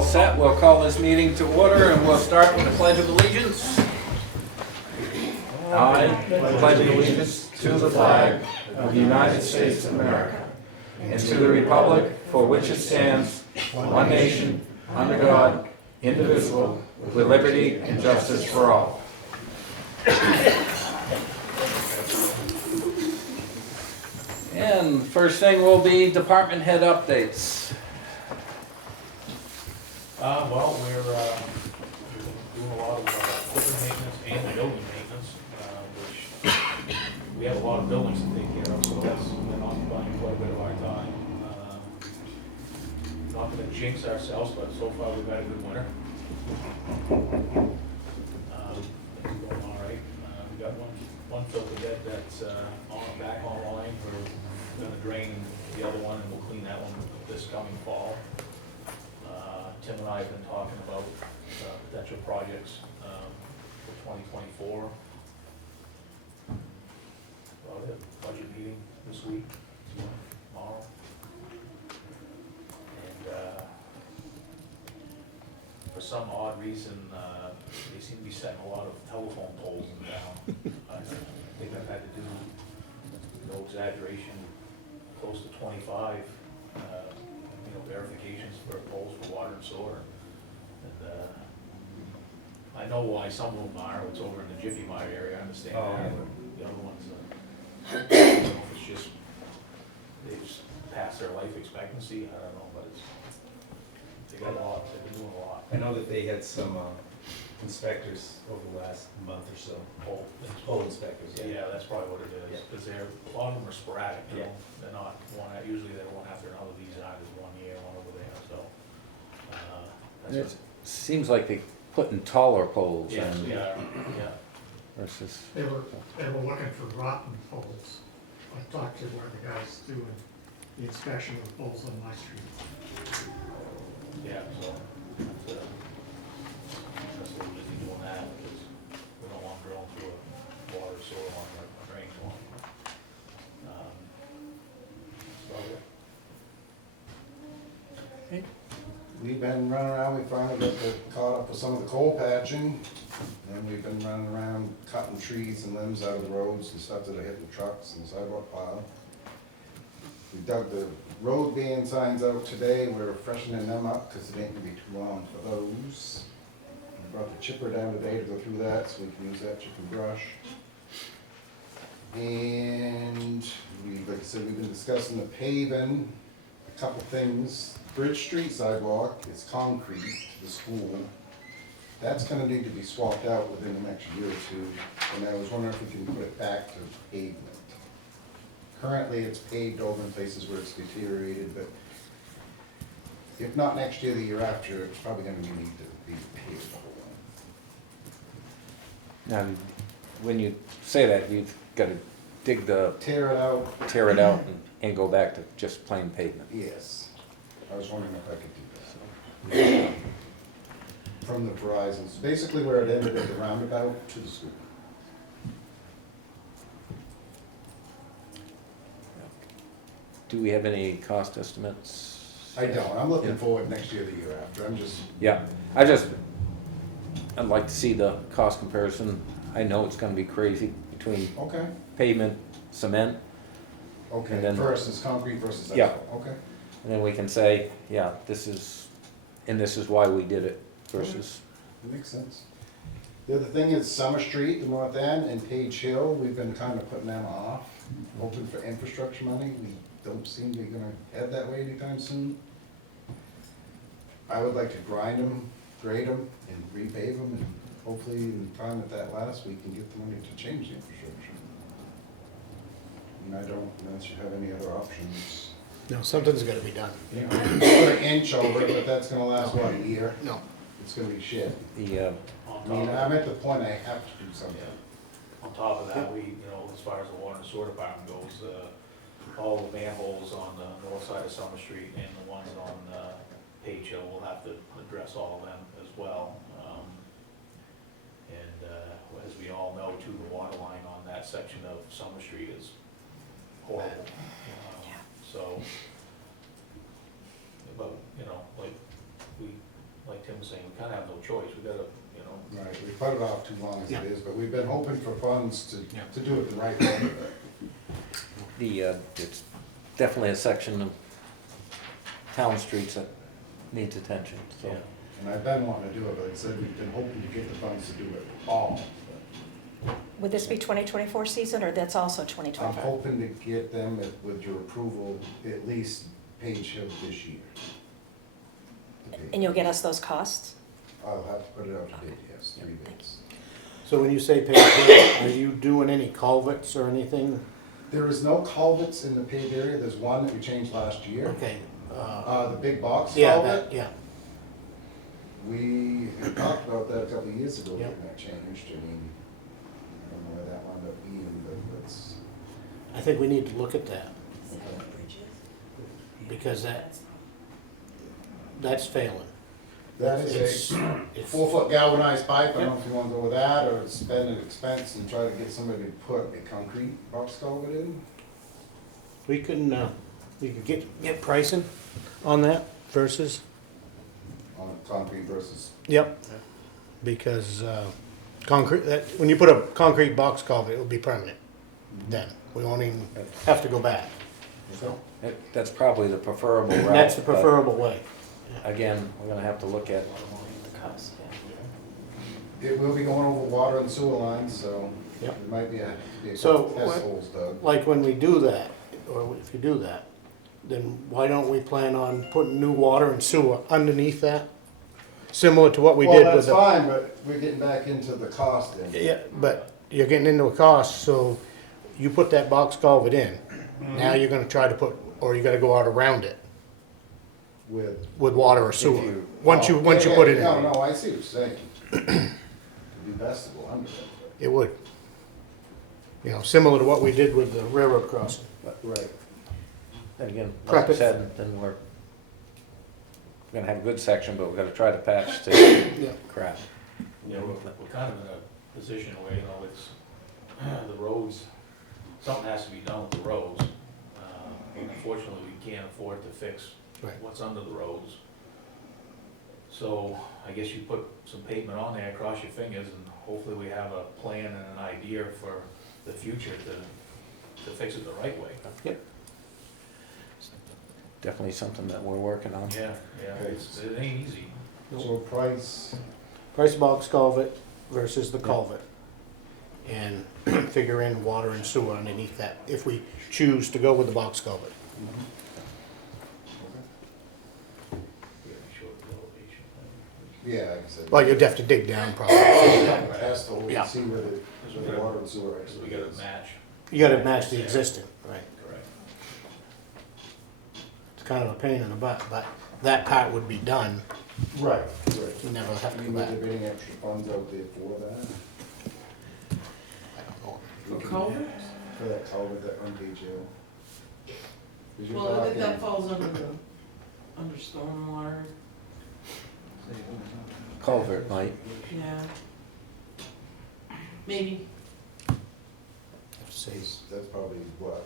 all set. We'll call this meeting to order and we'll start with the Pledge of Allegiance. I pledge allegiance to the flag of the United States of America and to the republic for which it stands, one nation, under God, indivisible, with liberty and justice for all. And first thing will be department head updates. Well, we're doing a lot of equipment maintenance and building maintenance, which we have a lot of buildings to take care of, so that's been occupying quite a bit of our time. Not gonna jinx ourselves, but so far we've had a good winter. Things going all right. We got one filter bed that's back online. We're gonna drain the other one and we'll clean that one this coming fall. Tim and I have been talking about potential projects for 2024. Well, we have a budget meeting this week, tomorrow. And for some odd reason, they seem to be setting a lot of telephone poles in town. I think I've had to do, no exaggeration, close to 25 verifications for poles for water and sewer. And I know why some of them are. It's over in the Jiffy Mart area, I understand that, but the other ones, I don't know if it's just, they just passed their life expectancy, I don't know, but it's, they got a lot, they've been doing a lot. I know that they had some inspectors over the last month or so. Pole inspectors, Yeah, that's probably what it is, because a lot of them are sporadic, you know? Yeah. They're not one, usually they're one after another. These are just 1 year, one over there, so. That's It seems like they put in taller poles Yes, and yeah. versus. They were looking for rotten poles. I talked to one of the guys doing the inspection of the poles on my street. Yeah, so, that's what we're busy doing that, because we don't want drilling through a water sewer line or a drain line. So, We've been running around, we finally caught up with some of the coal patching, and we've been running around cutting trees and limbs out of the roads and stuff that are hitting trucks and sidewalk pile. We dug the road ban signs out today, we're freshening them up because it ain't gonna be too long for those. We brought the chipper down today to go through that, so we can use that chip and brush. And we, like I said, we've been discussing the paving, a couple things. Bridge Street sidewalk is concrete to the school. That's gonna need to be swapped out within the next year or two, and I was wondering if we can put it back to pavement. Currently, it's paved over in places where it's deteriorated, but if not next year, the year after, it's probably gonna need to be paved the whole one. Now, when you say that, you've got to dig Tear it out, tear it out and go back to just plain pavement. yes. I was wondering if I could do that. From the Verizon's, basically where it ended at the roundabout to the school. Do we have any cost estimates? I don't, I'm looking Yeah. forward next year, the year after, I'm just, Yeah, I'd like to see the cost comparison. I know it's gonna be crazy between okay, pavement, cement, okay, And then- versus concrete versus Yeah. asphalt, okay. and then we can say, yeah, this is why we did it versus, That makes sense. The other thing is Summer Street, the north end, and Page Hill, we've been kind of putting them off, hoping for infrastructure money. We don't seem to be gonna head that way anytime soon. I would like to grind them, grade them, and repave them, and hopefully in the time that lasts, we can get the money to change the infrastructure. And I don't, unless you have any other options. No, something's gotta be done. You know, put an inch over it, but that's gonna last, what, a year? No. It's gonna be shit. the, on I mean, top of I'm at the point I have to do something. On top of that, we, as far as the water and sewer department goes, all the manholes on the north side of Summer Street and the ones on Page Hill, we'll have to address all of them as well. And as we all know, too, the water line on that section of Summer Street is horrible. So, but, like, we too long as Yeah. it is, but we've been hoping for funds Yeah. to do it the right way. It's definitely a section of town streets that needs attention, so. Yeah. And I've been wanting to do it, but like I said, we've been hoping to get the funds to do it all. Would this be 2024 season, or that's also I'm 2025? hoping to get them, with your approval, at least Page Hill this year. And you'll get us those costs? I'll have to put it out to bid, yes, 3 bids. So when you say paved area, are you doing any culverts or anything? There is no culverts in the paved area, there's one that we changed last year. Okay. The big box Yeah, culvert, that, yeah. we had talked about that a couple of years ago, Yep. getting that changed, I mean, I don't know where that wound up being, but that's, I think we need to look at that, because that's failing. that is It's- a it's- 4-foot galvanized pipe, I don't know if you wanna go with that, or spend an expense and try to get somebody to put a concrete box culvert in. We could get pricing on that versus, On concrete versus, yep. Because, concrete, when you put a concrete box culvert, it'll be permanent then. We won't even have to go back. so, That's probably the preferable route. And that's the but preferable way. Again, we're gonna have to look at, The cost, yeah. it will be going over water and sewer lines, so Yep. there might be a So, couple test what- holes dug. Like when we do that, or if you do that, then why don't we plan on putting new water and sewer underneath that? Similar to what we did with Well, that's the. fine, but we're getting back into the cost then. Yeah, but you're getting into a cost, so you put that box culvert in. Now you're gonna try to put, or you gotta go out around it with water or sewer. you- Once you Yeah, put it No, in, no, I see what you're saying. It'd be best to go under it. it would. You know, similar to what we did with the railroad crossing. Right. and again, Prep like I it. said, then we're gonna have a good section, but we're gonna try to patch to Yeah. crap. Yeah, we're kind of in a position where, you know, it's, the roads, something has to be done with the roads. Unfortunately, we can't afford to fix Right. what's under the roads. So I guess you put some pavement on there, cross your fingers, and hopefully we have a plan and an idea for the future to fix it the right way. Definitely something that we're working on. Yeah, it ain't easy. So price, Price box culvert versus the culvert. And figure in water and sewer underneath that, if we choose to go with the box culvert. Yeah, make sure the elevation. yeah, like I said. Well, you'd have to dig down probably. Test the hole Yeah. and see where the water and sewer So actually we gotta is. match. You gotta match the existing, right? Correct. It's kind of a pain in the butt, but that part would be done. Right, right. You never have I to mean, go would back. there be any extra funds out there for that? I don't know. We can- culverts? For that culvert that on Page Hill. 'Cause you're Well, that talking- falls under stormwater, Culvert might, yeah. Maybe, Say, That's probably what,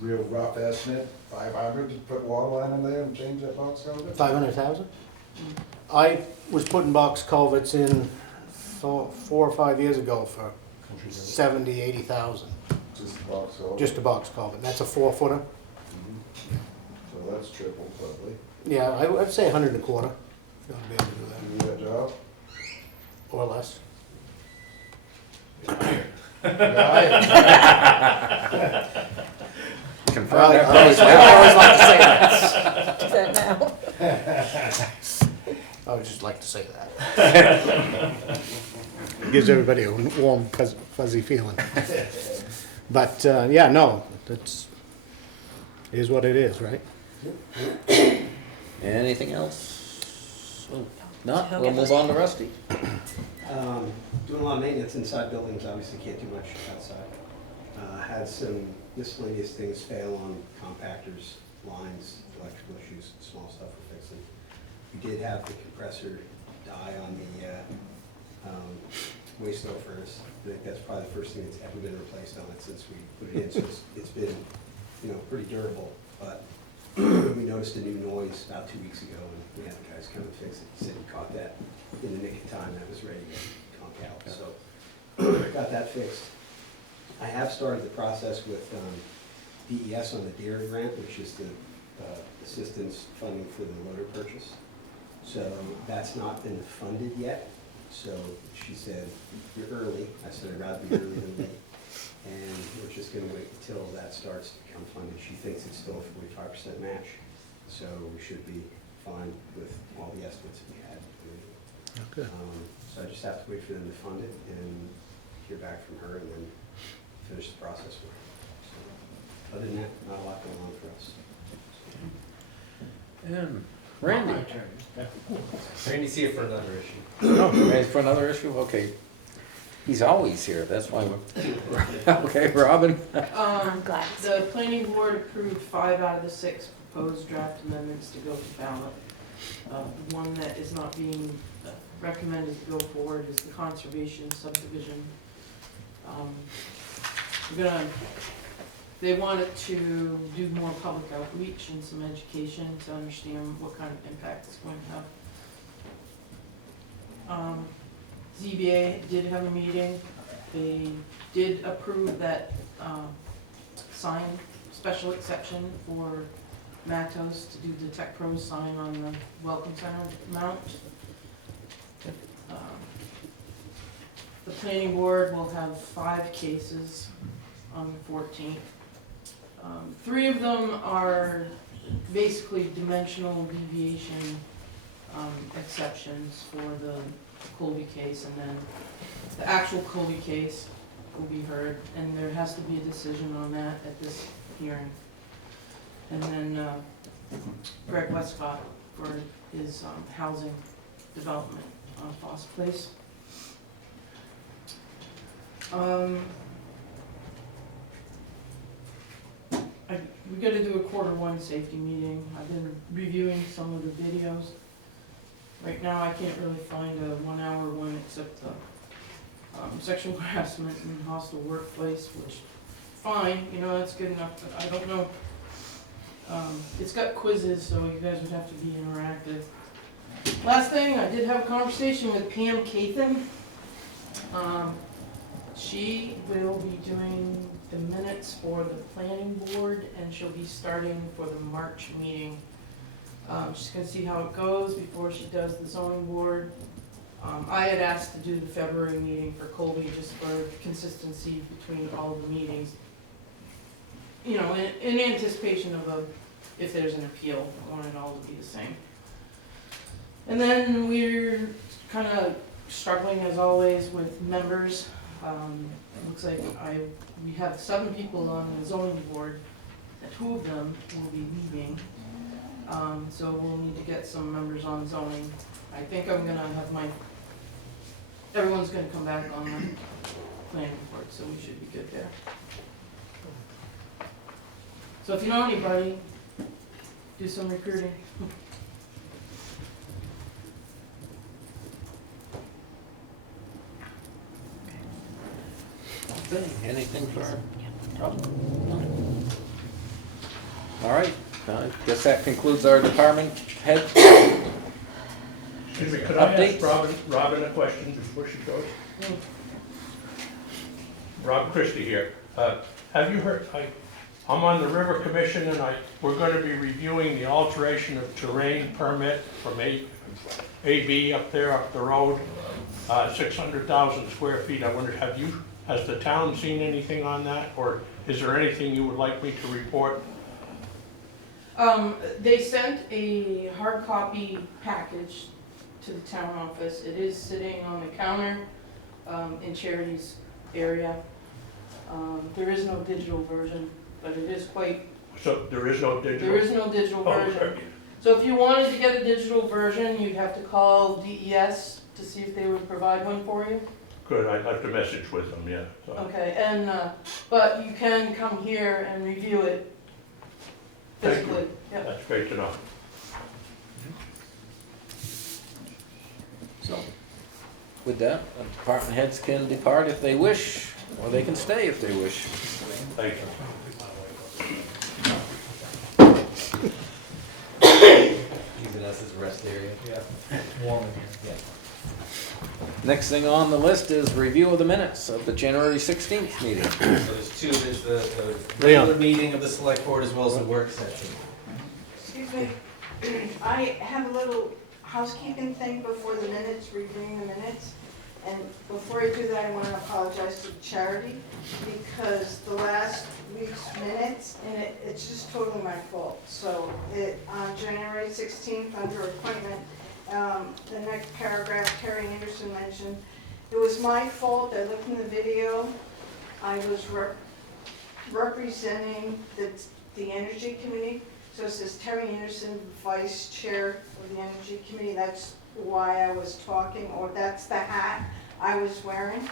real rough estimate, 500 to put water line in there and change that box culvert? 500,000? I was putting box culverts in 4 or 5 years ago for 70, 80,000. Just the box culvert? Just a box culvert. That's a 4-footer. Mhm. So that's triple probably. Yeah, I'd say 100 and a quarter. If you want to be able to do You do that job? that, or less. confirm I that always price now. like to say that. Do that now. I would just like to say that. Gives everybody a warm, fuzzy feeling. But, yeah, no, that's, it is what it is, right? Anything else? Not, He'll we'll get move those- on to Rusty. Doing a lot of maintenance inside buildings, obviously can't do much outside. Had some miscellaneous things fail on compactors, lines, electrical issues, small stuff we're fixing. We did have the compressor die on the waste oil furnace. I think that's probably the first thing that's ever been replaced on it since we put it in, so it's been, pretty durable. But we noticed a new noise about 2 weeks ago, and we had the guys come and fix it. He said he caught that in the nick of time, that was ready to conk out. So got that fixed. I have started the process with DES on the dairy grant, which is the assistance funding for the loader purchase. So that's not been funded yet. So she said, you're early. I said, I'd rather be early than late. And we're just gonna wait until that starts to become funded. She thinks it's still a 45% match. So we should be fine with all the estimates we had. Okay. So I just have to wait for them to fund it and hear back from her and then finish the process with her. So, other than that, not a lot going on for us. And Randy, Randy's here for another issue. ready for another issue? Okay. He's always here, that's why we're, okay, Robin? I'm glad. The planning board approved 5 out of the 6 proposed draft amendments to go to ballot. The one that is not being recommended to go forward is the conservation subdivision. They wanted to do more public outreach and some education to understand what kind of impact it's going to have. ZBA did have a meeting. They did approve that sign special exception for Matos to do the Tech Pro sign on the Welcome Center mount. The planning board will have 5 cases on the 14th. 3 of them are basically dimensional deviation exceptions for the Colby case, and then the actual Colby case will be heard, and there has to be a decision on that at this hearing. And then Greg Westcott for his housing development on Foss Place. We gotta do a Q1 safety meeting. I've been reviewing some of the videos. Right now, I can't really find a 1-hour one except the sexual harassment and hostile workplace, which, fine, you know, that's good enough, but I don't know. It's got quizzes, so you guys would have to be interactive. Last thing, I did have a conversation with Pam Cathan. She will be doing the minutes for the planning board, and she'll be starting for the March meeting. She's gonna see how it goes before she does the zoning board. I had asked to do the February meeting for Colby just for consistency between all the meetings. You know, in anticipation of if there's an appeal, I want it all to be the same. And then we're kind of struggling as always with members. It looks like we have 7 people on the zoning board, and 2 of them will be leaving. So we'll need to get some members on zoning. I think I'm gonna have everyone's gonna come back on the planning board, so we should be good there. So if you know anybody, do some recruiting. Okay, anything for Robin? All right, I guess that concludes our department head. Excuse me, could I Updates? ask Robin a question before she goes? Rob Christie here. Have you heard, I'm on the River Commission, and we're going to be reviewing the alteration of terrain permit from AB up there, up the road, 600,000 square feet. I wondered, has the town seen anything on that, or is there anything you would like me to report? They sent a hard copy package to the town office. It is sitting on the counter in Charity's area. There is no digital version, but it is quite. So there is no digital? There is no digital version. Okay. So if you wanted to get a digital version, you'd have to call DES to see if they would provide one for you. Good, I left a message with them, yeah. So. Okay, and but you can come here and review it Thank you. physically. Yep. That's great to know. So, with that, the department heads can depart if they wish, or they can stay if they wish. Thank you. Using us as a rest area. Yeah. Warm in here. Yeah. Next thing on the list is review of the minutes of the January 16th meeting. So there's two, there's the regular meeting of the select board as well as the work session. Excuse me, I have a little housekeeping thing before the minutes, reviewing the minutes. And before I do that, I want to apologize to Charity because the last week's minutes, and it's just totally my fault. So on January 16th, under appointment, the next paragraph, Terry Anderson mentioned, it was my fault. I looked in the video. I was representing the Energy Committee. So it says Terry Anderson, Vice Chair of the Energy Committee. That's why I was talking, or that's the hat I was wearing.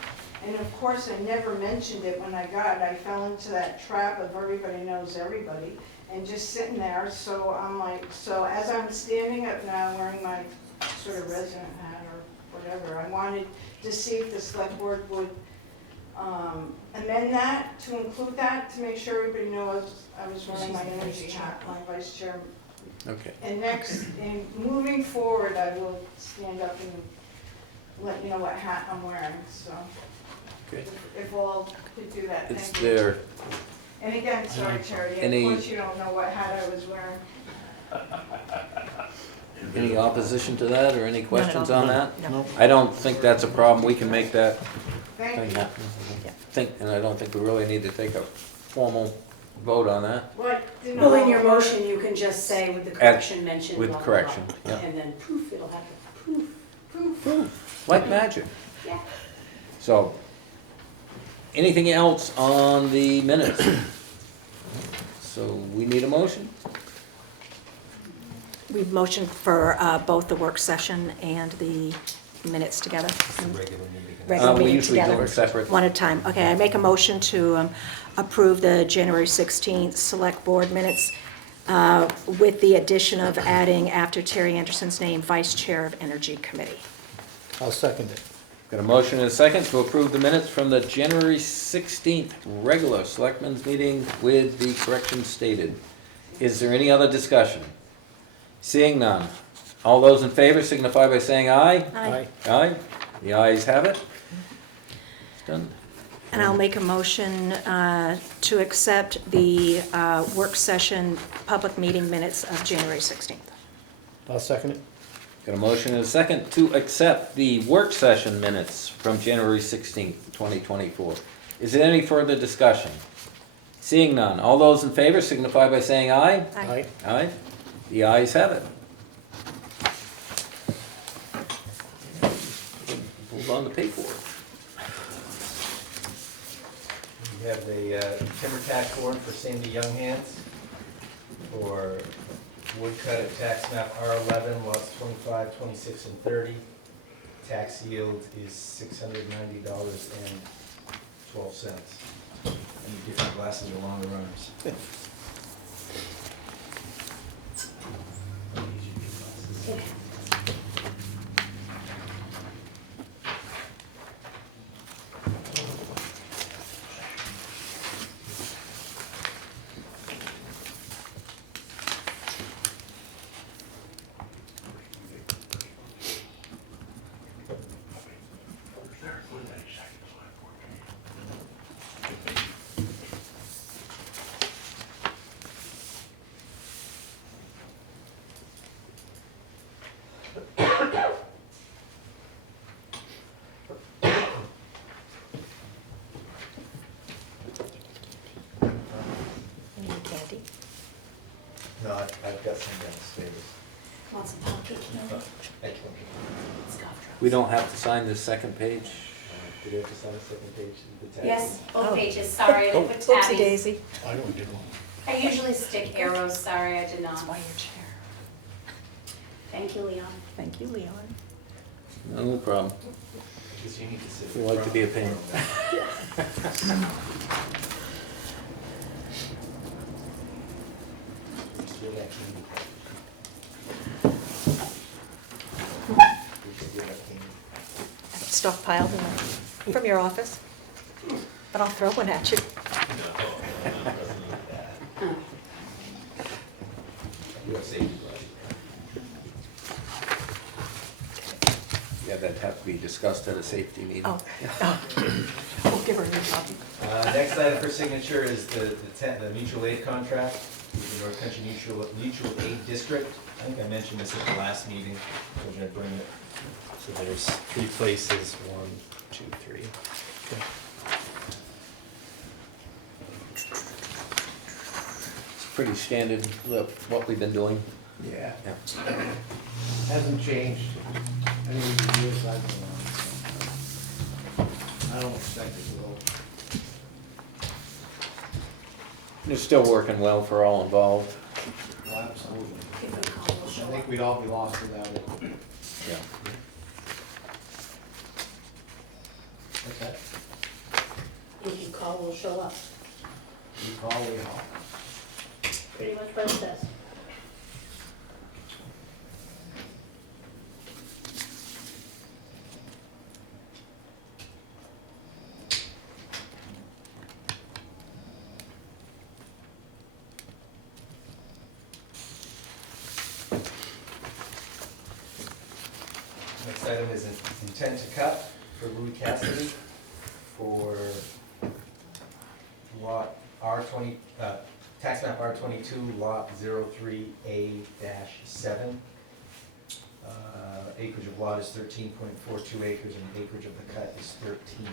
And of course, I never mentioned it when I got it. I fell into that trap of everybody knows everybody and just sitting there. So I'm like, so as I'm standing up now wearing my sort of resident hat or whatever, I wanted to see if the select board would amend that, to include that, to make sure everybody knows I was wearing my energy hat, my vice chair. Okay. And next, in moving forward, I will stand up and let you know what hat I'm wearing, so. Okay. If all could do that, It's thank you. there. And again, sorry, Charity, Any- of course you don't know what hat I was wearing. Any opposition to that or any questions on that? No. I don't think that's a problem. We can make that Thank thing you. happen. And I don't think we really need to take a formal vote on that. Well, I didn't Well, know- in your motion, you can just say with the correction mentioned. with blah, blah, correction, blah, yeah. And then poof, it'll have to poof. Like magic. Yeah. So, anything else on the minutes? So we need a motion? We've motioned for both the work session and the minutes together. The regular meeting. Regular We meeting usually do together. it separate. One at a time. Okay, I make a motion to approve the January 16th Select Board minutes with the addition of adding, after Terry Anderson's name, Vice Chair of Energy Committee. I'll second it. Got a motion and a second to approve the minutes from the January 16th regular selectmen's meeting with the corrections stated. Is there any other discussion? Seeing none. All those in favor signify by saying aye. Aye. Aye. The ayes have it. It's done. And I'll make a motion to accept the work session public meeting minutes of January 16th. I'll second it. Got a motion and a second to accept the work session minutes from January 16th, 2024. Is there any further discussion? Seeing none. All those in favor signify by saying aye. Aye. Aye. The ayes have it. Move on to paperwork. We have the timber tax warrant for Sandy Younghands for woodcut at tax map R11, lots 25, 26, and 30. Tax yield is $690.12. And different glasses or longer runners. Any candy? No, I've got some downstairs. Want some pound cake, no? Thank you. Scoff drops. We don't have to sign this second page. Did you have to sign the second page of the tax? Yes, both Oh. pages, sorry, I Oh, put oopsie tabbies. daisy. I don't do one. I usually stick arrows, sorry, I did not. That's why you're chair. Thank you, Leon. Thank you, Leon. No problem. Because you need to sit. We like to be a pain. Feel that candy. You can feel that candy. Stockpiled from your office. But I'll throw one at you. You have safety glasses. Yeah, that have to be discussed at a safety meeting. Oh, we'll give her a new copy. Next item for signature is the mutual aid contract with the North Country Mutual Aid District. I think I mentioned this at the last meeting, so we're gonna bring it. So there's 3 places, 1, 2, 3. It's pretty standard, what we've been doing. Yeah. Yeah. Hasn't changed any of the years I've been on, so I don't expect it will. It's still working well for all involved. Well, absolutely. Give her a call, we'll I show think up. we'd all be lost without it. Yeah. What's that? If you call, we'll show up. You call, we all. Pretty much what it says. Next item is an intent to cut for Louis Cassidy for lot R20, tax map R22, lot 03A-7. Acreage of lot is 13.42 acres and the acreage of the cut is 13.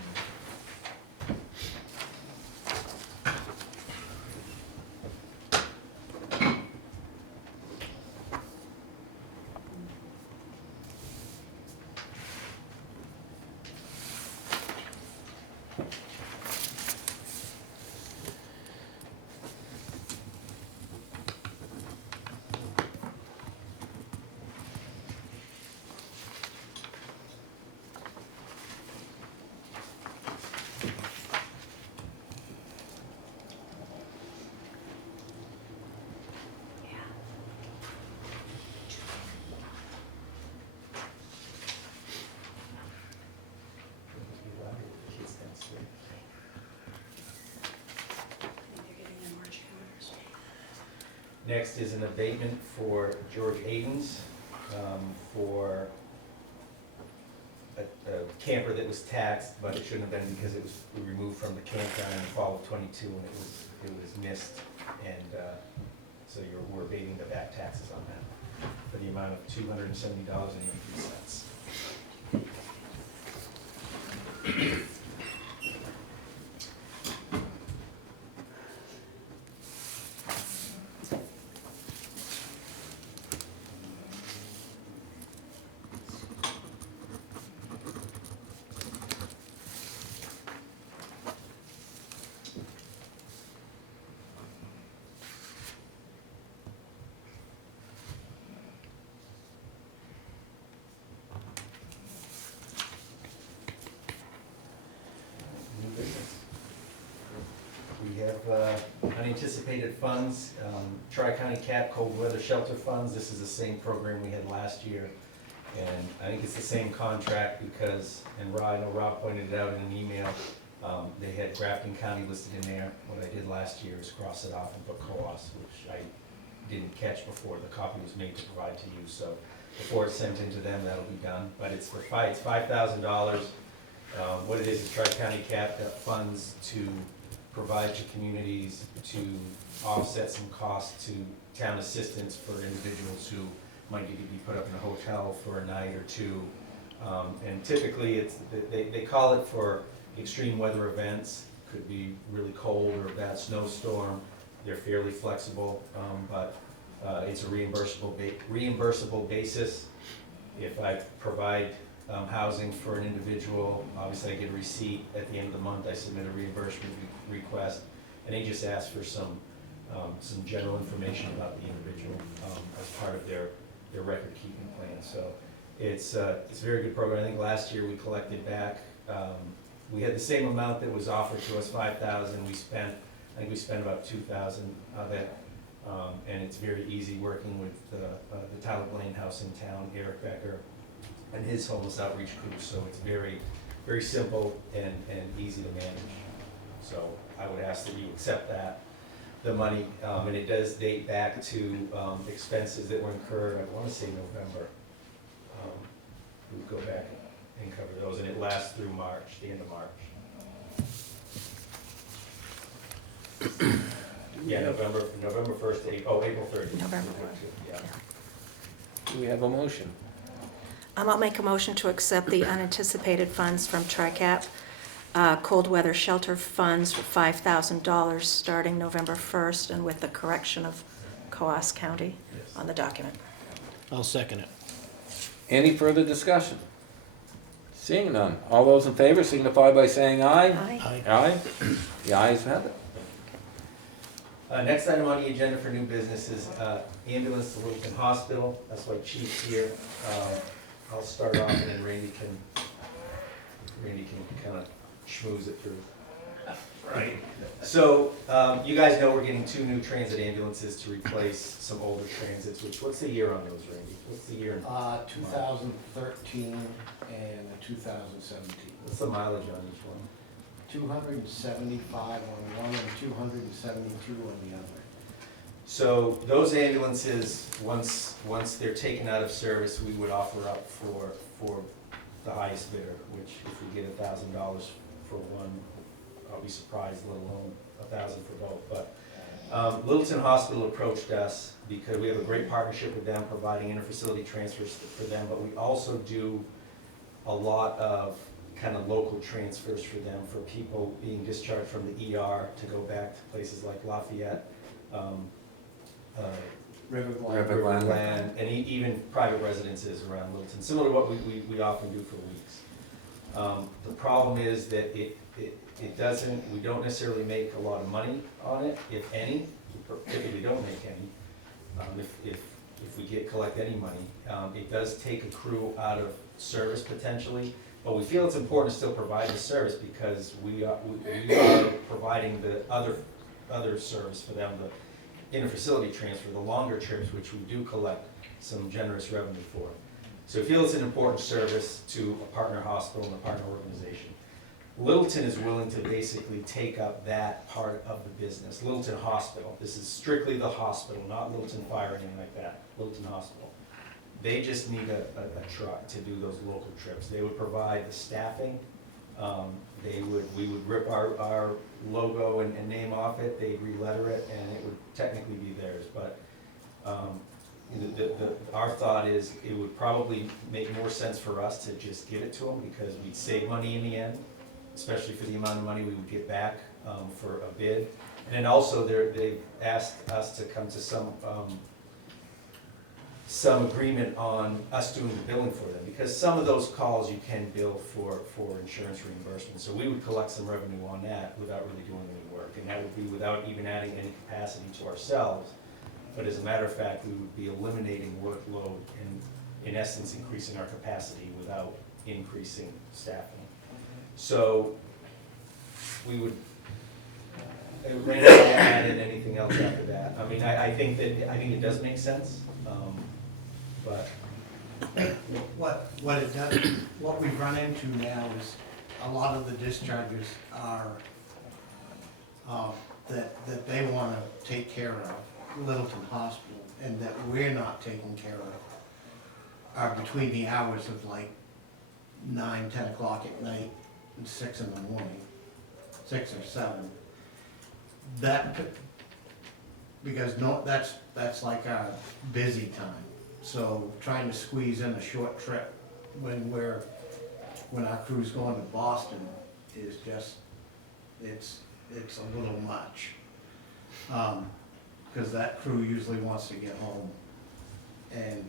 Next is an abatement for George Adens for a camper that was taxed, but it shouldn't have been because it was removed from the campground in the fall of '22 and it was missed. And so we're abating the back taxes on that for the amount of $270.83. New business. We have unanticipated funds, Tri-County CAP Cold Weather Shelter Funds. This is the same program we had last year. And I think it's the same contract because, and I know Rob pointed it out in an email, they had Grafton County listed in there. What I did last year is cross it off and put COAS, which I didn't catch before the copy was made to provide to you. So before it's sent into them, that'll be done. But it's for it's $5,000. What it is Tri-County CAP funds to provide to communities to offset some costs to town assistance for individuals who might need to be put up in a hotel for a night or two. And typically, they call it for extreme weather events. Could be really cold or a bad snowstorm. They're fairly flexible, but it's a reimbursable basis. If I provide housing for an individual, obviously I get a receipt. At the end of the month, I submit a reimbursement request, and they just ask for some general information about the individual as part of their record keeping plan. So it's a very good program. I think last year we collected back, we had the same amount that was offered to us, $5,000. I think we spent about $2,000 of it. And it's very easy working with the Tyler Blaine House in town, Eric Becker, and his homeless outreach crew. So it's very, very simple and easy to manage. So I would ask that you accept that. The money, and it does date back to expenses that were incurred, I want to say November. We would go back and cover those, and it lasts through March, the end of March. Yeah, November 1st to April 30th. November Yeah. Do we have a motion? I'll make a motion to accept the unanticipated funds from TRICAP, cold weather shelter funds for $5,000 starting November 1st and with the correction of Coas County on the document. I'll second it. Any further discussion? Seeing none. All those in favor signify by saying aye. Aye. Aye. The ayes have it. Next item on the agenda for new business is ambulance to Littleton Hospital. That's why Chief's here. I'll start off and then Randy can kind of schmooze it through. Right. So, you guys know we're getting 2 new transit ambulances to replace some older transits, what's the year on those, Randy? What's the year? 2013 and a 2017. What's the mileage on each one? 275 on one and 272 on the other. So those ambulances, once they're taken out of service, we would offer up for the highest bidder, which if we get $1,000 for one, I'll be surprised, let alone $1,000 for both. But Littleton Hospital approached us because we have a great partnership with them, providing interfacility transfers for them, but we also do a lot of kind of local transfers for them, for people being discharged from the ER to go back to places like Lafayette, Riverland, and even private residences around Littleton, similar to what we often do for weeks. The problem is that it doesn't, we don't necessarily make a lot of money on it, if any. We typically don't make any, if we collect any money. It does take a crew out of service potentially, but we feel it's important to still provide the service because we are providing the other service for them, the interfacility transfer, the longer trips, which we do collect some generous revenue for. So we feel it's an important service to a partner hospital and a partner organization. Littleton is willing to basically take up that part of the business. Littleton Hospital, this is strictly the hospital, not Littleton Fire or anything like that, Littleton Hospital. They just need a truck to do those local trips. They would provide the staffing. We would rip our logo and name off it, they'd re-letter it, and it would technically be theirs. But our thought is it would probably make more sense for us to just give it to them because we'd save money in the end, especially for the amount of money we would get back for a bid. And then also they've asked us to come to some agreement on us doing the billing for them, because some of those calls you can bill for insurance reimbursement. So we would collect some revenue on that without really doing any work, and that would be without even adding any capacity to ourselves. But as a matter of fact, we would be eliminating workload and in essence increasing our capacity without increasing staffing. So we would, Randy added anything else after that. I mean, I think it does make sense. But What it does, what we've run into now is a lot of the discharges are that they want to take care of Littleton Hospital, and that we're not taking care of are between the hours of like 9, 10 o'clock at night and 6 in the morning, 6 or 7. Because that's like our busy time. So trying to squeeze in a short trip when our crew's going to Boston is just, it's a little much. Because that crew usually wants to get home and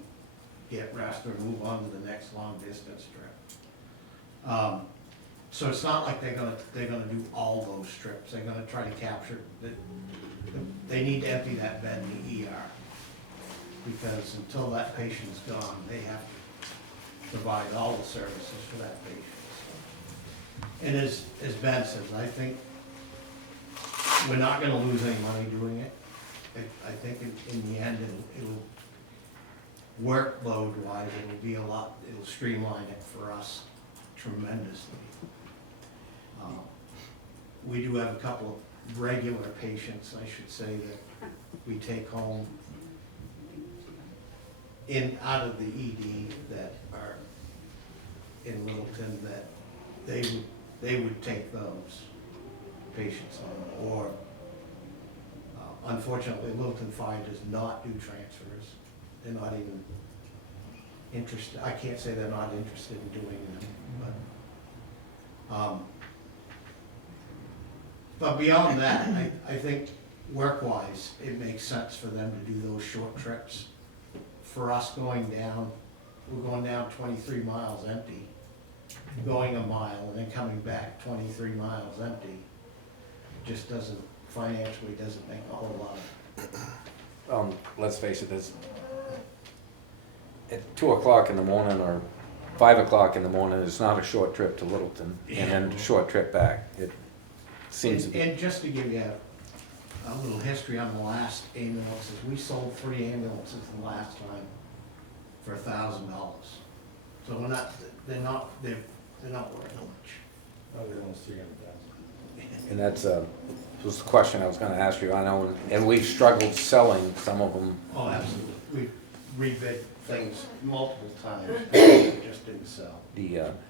get rest or move on to the next long distance trip. So it's not like they're gonna do all those trips. They're gonna try to capture, they need to empty that bed in the ER. Because until that patient's gone, they have to provide all the services for that patient. And as Ben says, I think we're not gonna lose any money doing it. I think in the end, it'll workload-wise, it'll streamline it for us tremendously. We do have a couple of regular patients, I should say, that we take home out of the ED that are in Littleton that they would take those patients on, or unfortunately, Littleton Fire does not do transfers. They're not even interested, I can't say they're not interested in doing them, but beyond that, I think work-wise, it makes sense for them to do those short trips. For us going down, we're going down 23 miles empty, going a mile and then coming back 23 miles empty. Just doesn't, financially doesn't make a whole lot. Let's face it, there's, at 2 o'clock in the morning or 5 o'clock in the morning, it's not a short trip to Littleton, and then a short trip back. It seems to be. And just to give you a little history on the last ambulances, we sold 3 ambulances the last time for $1,000. So they're not worth much. Oh, they're almost 300,000. And that's was the question I was gonna ask you. I know, and we've struggled selling some of them. Oh, absolutely. We rebid things multiple times, it just didn't sell.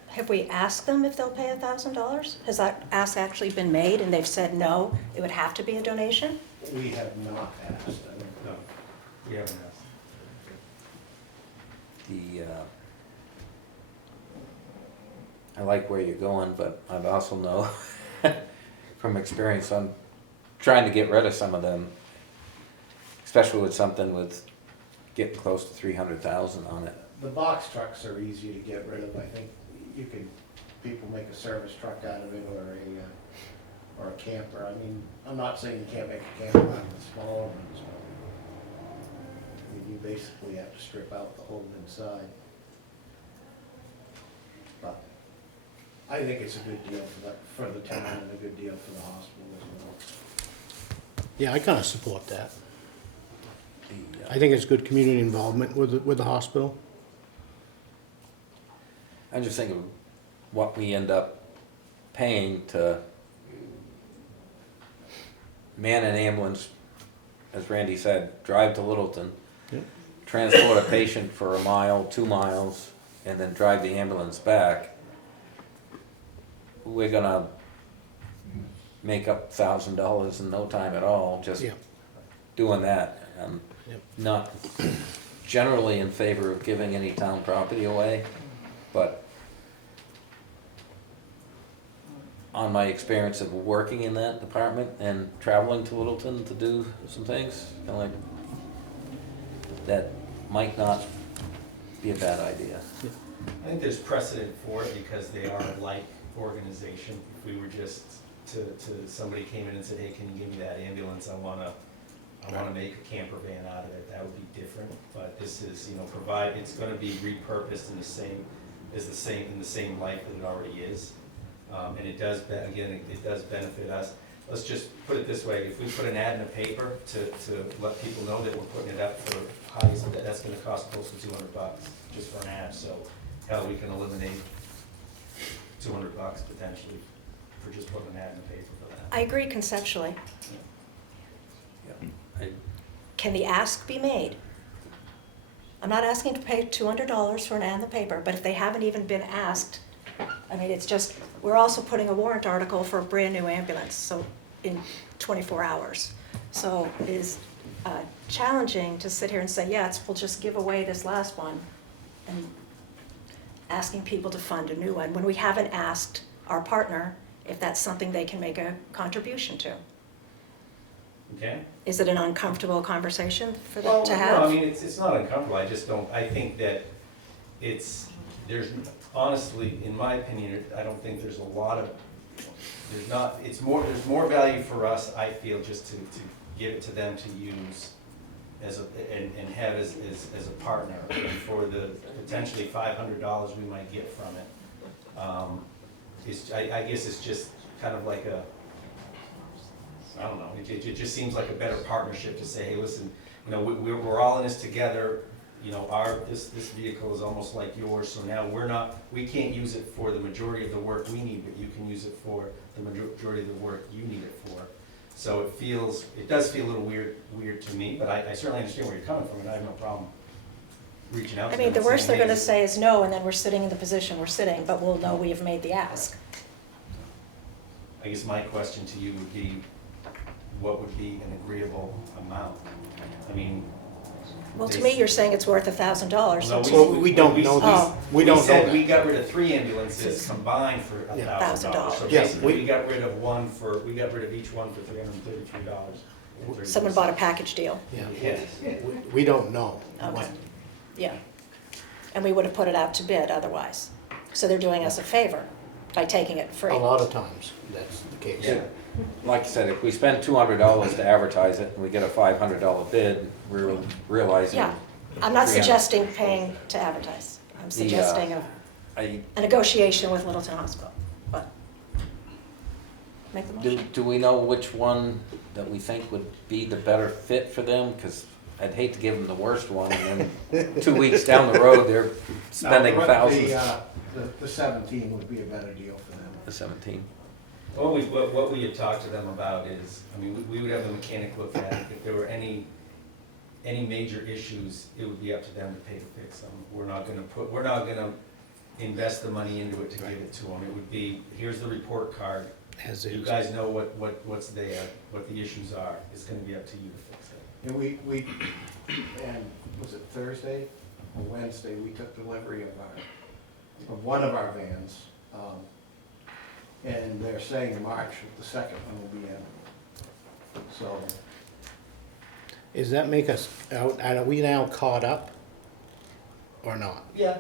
Have we asked them if they'll pay $1,000? Has that ask actually been made and they've said no, it would have to be a donation? We have not asked, No, we haven't asked. I like where you're going, but I also know from experience on trying to get rid of some of them, especially with something with getting close to 300,000 on it. The box trucks are easy to get rid of. I think people make a service truck out of it, or a camper. I mean, I'm not saying you can't make a camper out of the smaller ones, but I mean, you basically have to strip out the whole inside. But I think it's a good deal for the town and a good deal for the hospital as well. Yeah, I kind of support that. I think it's good community involvement with the hospital. I'm just thinking what we end up paying to man an ambulance, as Randy said, drive to Littleton, Yep. transport a patient for a mile, 2 miles, and then drive the ambulance back. We're gonna make up $1,000 in no time at all, just Yeah. doing that. Yep. Not generally in favor of giving any town property away, but on my experience of working in that department and traveling to Littleton to do some things, kind of like, that might not be a bad idea. I think there's precedent for it because they are a like organization. If we were just somebody came in and said, hey, can you give me that ambulance? I wanna make a camper van out of it, that would be different. But this is, it's gonna be repurposed in the same life that it already is. And it does, it does benefit us. Let's just put it this way, if we put an ad in the paper to let people know that we're putting it up for highs, that's gonna cost close to $200 just for an ad. So hell, we can eliminate $200 potentially for just putting an ad in the paper for that. I agree conceptually. Can the ask be made? I'm not asking to pay $200 for an ad in the paper, but if they haven't even been asked, I mean, it's just, we're also putting a warrant article for a brand-new ambulance, so in 24 hours. So it is challenging to sit here and say, yeah, we'll just give away this last one, and asking people to fund a new one, when we haven't asked our partner if that's something they can make a contribution to. Okay? Is it an uncomfortable conversation for them Well, to have? no, I mean, it's not uncomfortable, I think that there's honestly, in my opinion, I don't think there's a lot of, there's more value for us, I feel, just to give it to them to use and have as a partner, and for the potentially $500 we might get from it. I guess it's just kind of like I don't know, it just seems like a better partnership to say, hey, listen, we're all in this together, this vehicle is almost like yours, so now we can't use it for the majority of the work we need, but you can use it for the majority of the work you need it for. So it does feel a little weird to me, but I certainly understand where you're coming from, and I have no problem reaching out I to them. mean, the and worst they're saying, gonna "Hey, say is no, and then we're sitting in the position we're sitting, but we'll know we have made the ask. I guess my question to you would be, what would be an agreeable amount? I mean. Well, to they- me, you're saying it's worth $1,000. No, Well, we don't know Oh. We don't know said we that. got rid of 3 ambulances combined for Yeah. $1,000. So $1,000. Yeah, basically, we- we got rid of we got rid of each one for $333. Someone bought a package deal. Yeah. Yes. We don't know. Okay. what- Yeah. And we would have put it out to bid otherwise. So they're doing us a favor by taking it free. A lot of times, that's the case. Yeah. Like I said, if we spend $200 to advertise it and we get a $500 bid, we're realizing. Yeah. I'm not 300. suggesting paying to advertise. I'm suggesting I- a negotiation with Littleton Hospital, but make the Do, motion. do we know which one that we think would be the better fit for them? Because I'd hate to give them the worst one, and then 2 weeks down the road, they're spending No, thousands. The 17 would be a better deal for them. The 17. What we had talked to them about is, I mean, we would have the mechanic look at it. If there were any major issues, it would be up to them to pay to fix them. We're not gonna invest the money into it to give it to them. It would be, here's the report card. As You is. guys know what's there, what the issues are. It's gonna be up to you to fix it. And and was it Thursday or Wednesday, we took delivery of one of our vans. And they're saying March, the second one will be in. So, Does that make us, are we now caught up or not? Yeah.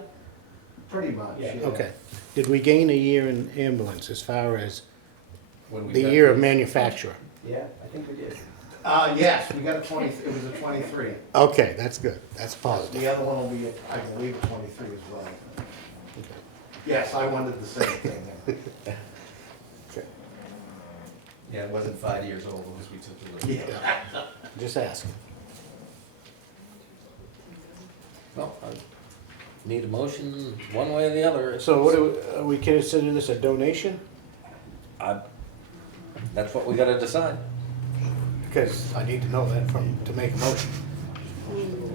pretty much, Yeah. yeah. Okay. Did we gain a year in ambulance as far as When we the got year of these- manufacturer? Yeah, I think we did. Yes, we got a 20, it was a 23. Okay, that's good. That's positive. The other one will be, I believe, a 23 as well. Yes, I wondered the same thing there. Okay. Yeah, it wasn't 5 years old, it was we took delivery. Yeah. Just asking. Well, I need a motion one way or the other. So what do we consider this a donation? That's what we gotta decide. Because I need to know that to make a motion.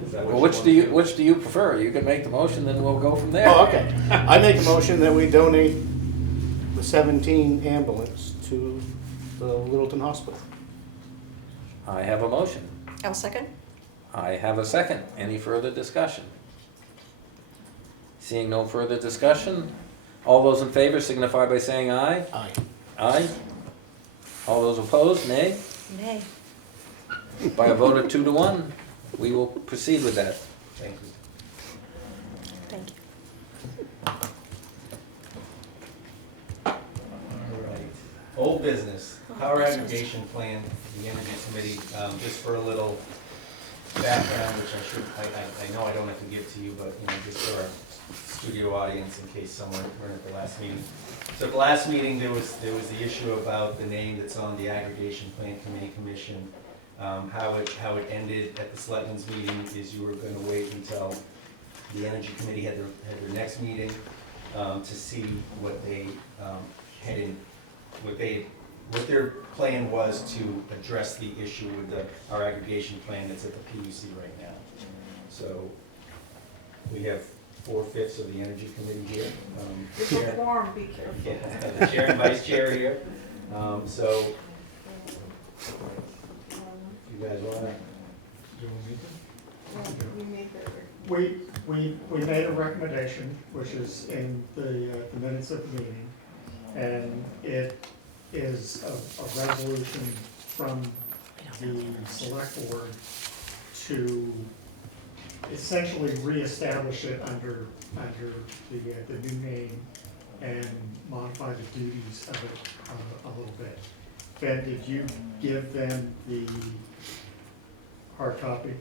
Is that Well, what you want? which do you prefer? You can make the motion, then we'll go from there. Oh, okay. I make a motion that we donate the 17 ambulance to the Littleton Hospital. I have a motion. I'll second. I have a second. Any further discussion? Seeing no further discussion, all those in favor signify by saying aye. Aye. Aye. All those opposed, nay. Nay. By a vote of 2 to 1, we will proceed with that. Thank you. Thank you. All right. Old business, power business. aggregation plan, the energy committee, just for a little background, which I know I don't have to give to you, but, just for our studio audience in case someone weren't at the last meeting. So at the last meeting, there was the issue about the name that's on the aggregation plan committee commission. How it ended at the selectmen's meeting is you were gonna wait until the energy committee had their next meeting, to see what they, what their plan was to address the issue with our aggregation plan that's at the PUC right now. So, we have 4/5 of the energy committee here. It's a quorum, be careful. Yeah, the chair and vice chair here. So, you guys wanna? We made that. We made a recommendation, which is in the minutes of the meeting, and it is a resolution from the select board to essentially reestablish it under the new name and modify the duties of it a little bit. Ben, did you give them the hard copy?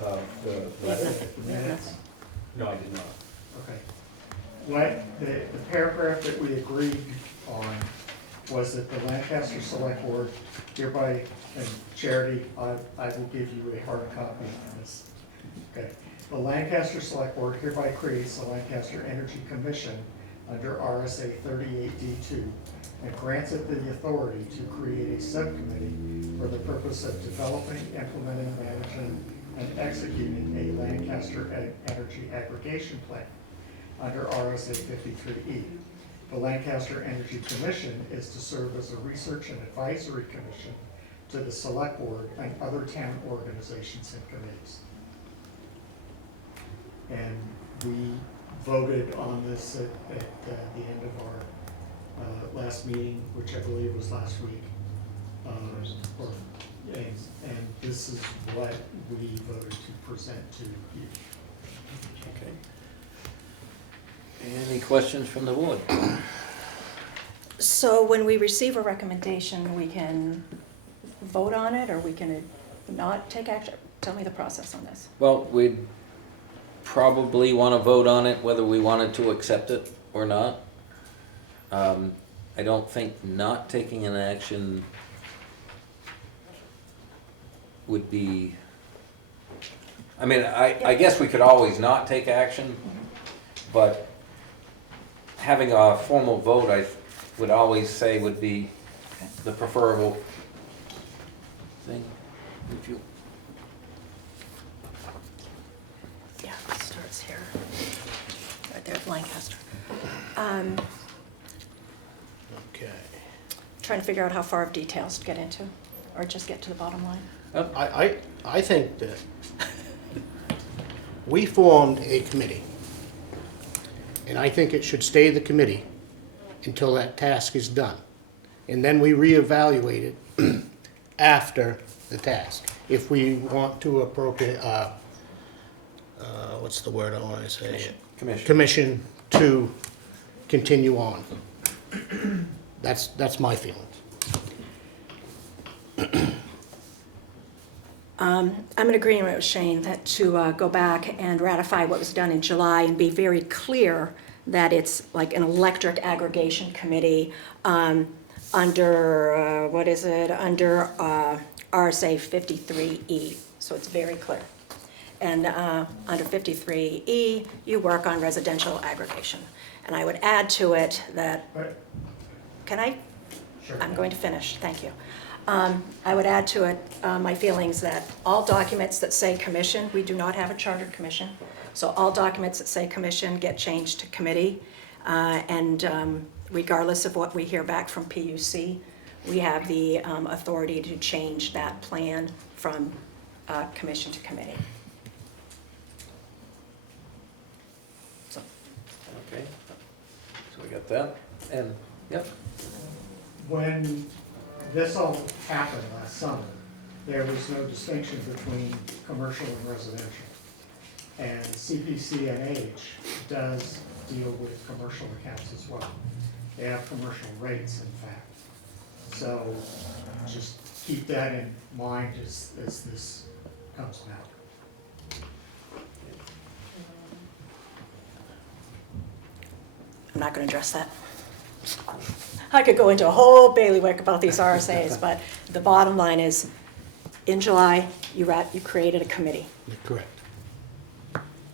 The We have nothing. The We have minutes? nothing. No, I did not. Okay. What, the paragraph that we agreed on was that the Lancaster Select Board hereby, and Charity, I will give you a hard copy of this. Okay. The Lancaster Select Board hereby creates the Lancaster Energy Commission under RSA 38D2 and grants it the authority to create a subcommittee for the purpose of developing, implementing, managing, and executing a Lancaster Energy Aggregation Plan under RSA 53E. The Lancaster Energy Commission is to serve as a research and advisory commission to the Select Board and other town organizations and committees. And we voted on this at the end of our last meeting, which I believe was last week. And this is what we voted to present to you. Okay. Any questions from the board? So when we receive a recommendation, we can vote on it, or we can not take action? Tell me the process on this. Well, we'd probably want to vote on it whether we wanted to accept it or not. I don't think not taking an action would be, I mean, I guess we could always not take action, but having a formal vote, I would always say would be the preferable thing. If you, Yeah, it starts here, right there at Lancaster. Okay. Trying to figure out how far of details to get into, or just get to the bottom line. I think that we formed a committee, and I think it should stay the committee until that task is done. And then we reevaluate it after the task. If we want to appropriate, what's the word I want to say? Commission to continue on. That's my feeling. I'm in agreement with Shane that to go back and ratify what was done in July and be very clear that it's like an electric aggregation committee under, what is it, under RSA 53E, so it's very clear. And under 53E, you work on residential aggregation. And I would add to it that, can I? Sure. I'm going to finish, thank you. I would add to it my feelings that all documents that say commission, we do not have a chartered commission, so all documents that say commission get changed to committee, and regardless of what we hear back from PUC, we have the authority to change that plan from commission to committee. So. okay, so we got that, and, yep. When this all happened last summer, there was no distinction between commercial and residential. And CPCNH does deal with commercial accounts as well. They have commercial rates, in fact. So just keep that in mind as this comes about. I'm not going to address that. I could go into a whole bailiwick about these RSAs, but the bottom line is, in July, you created a committee. Correct.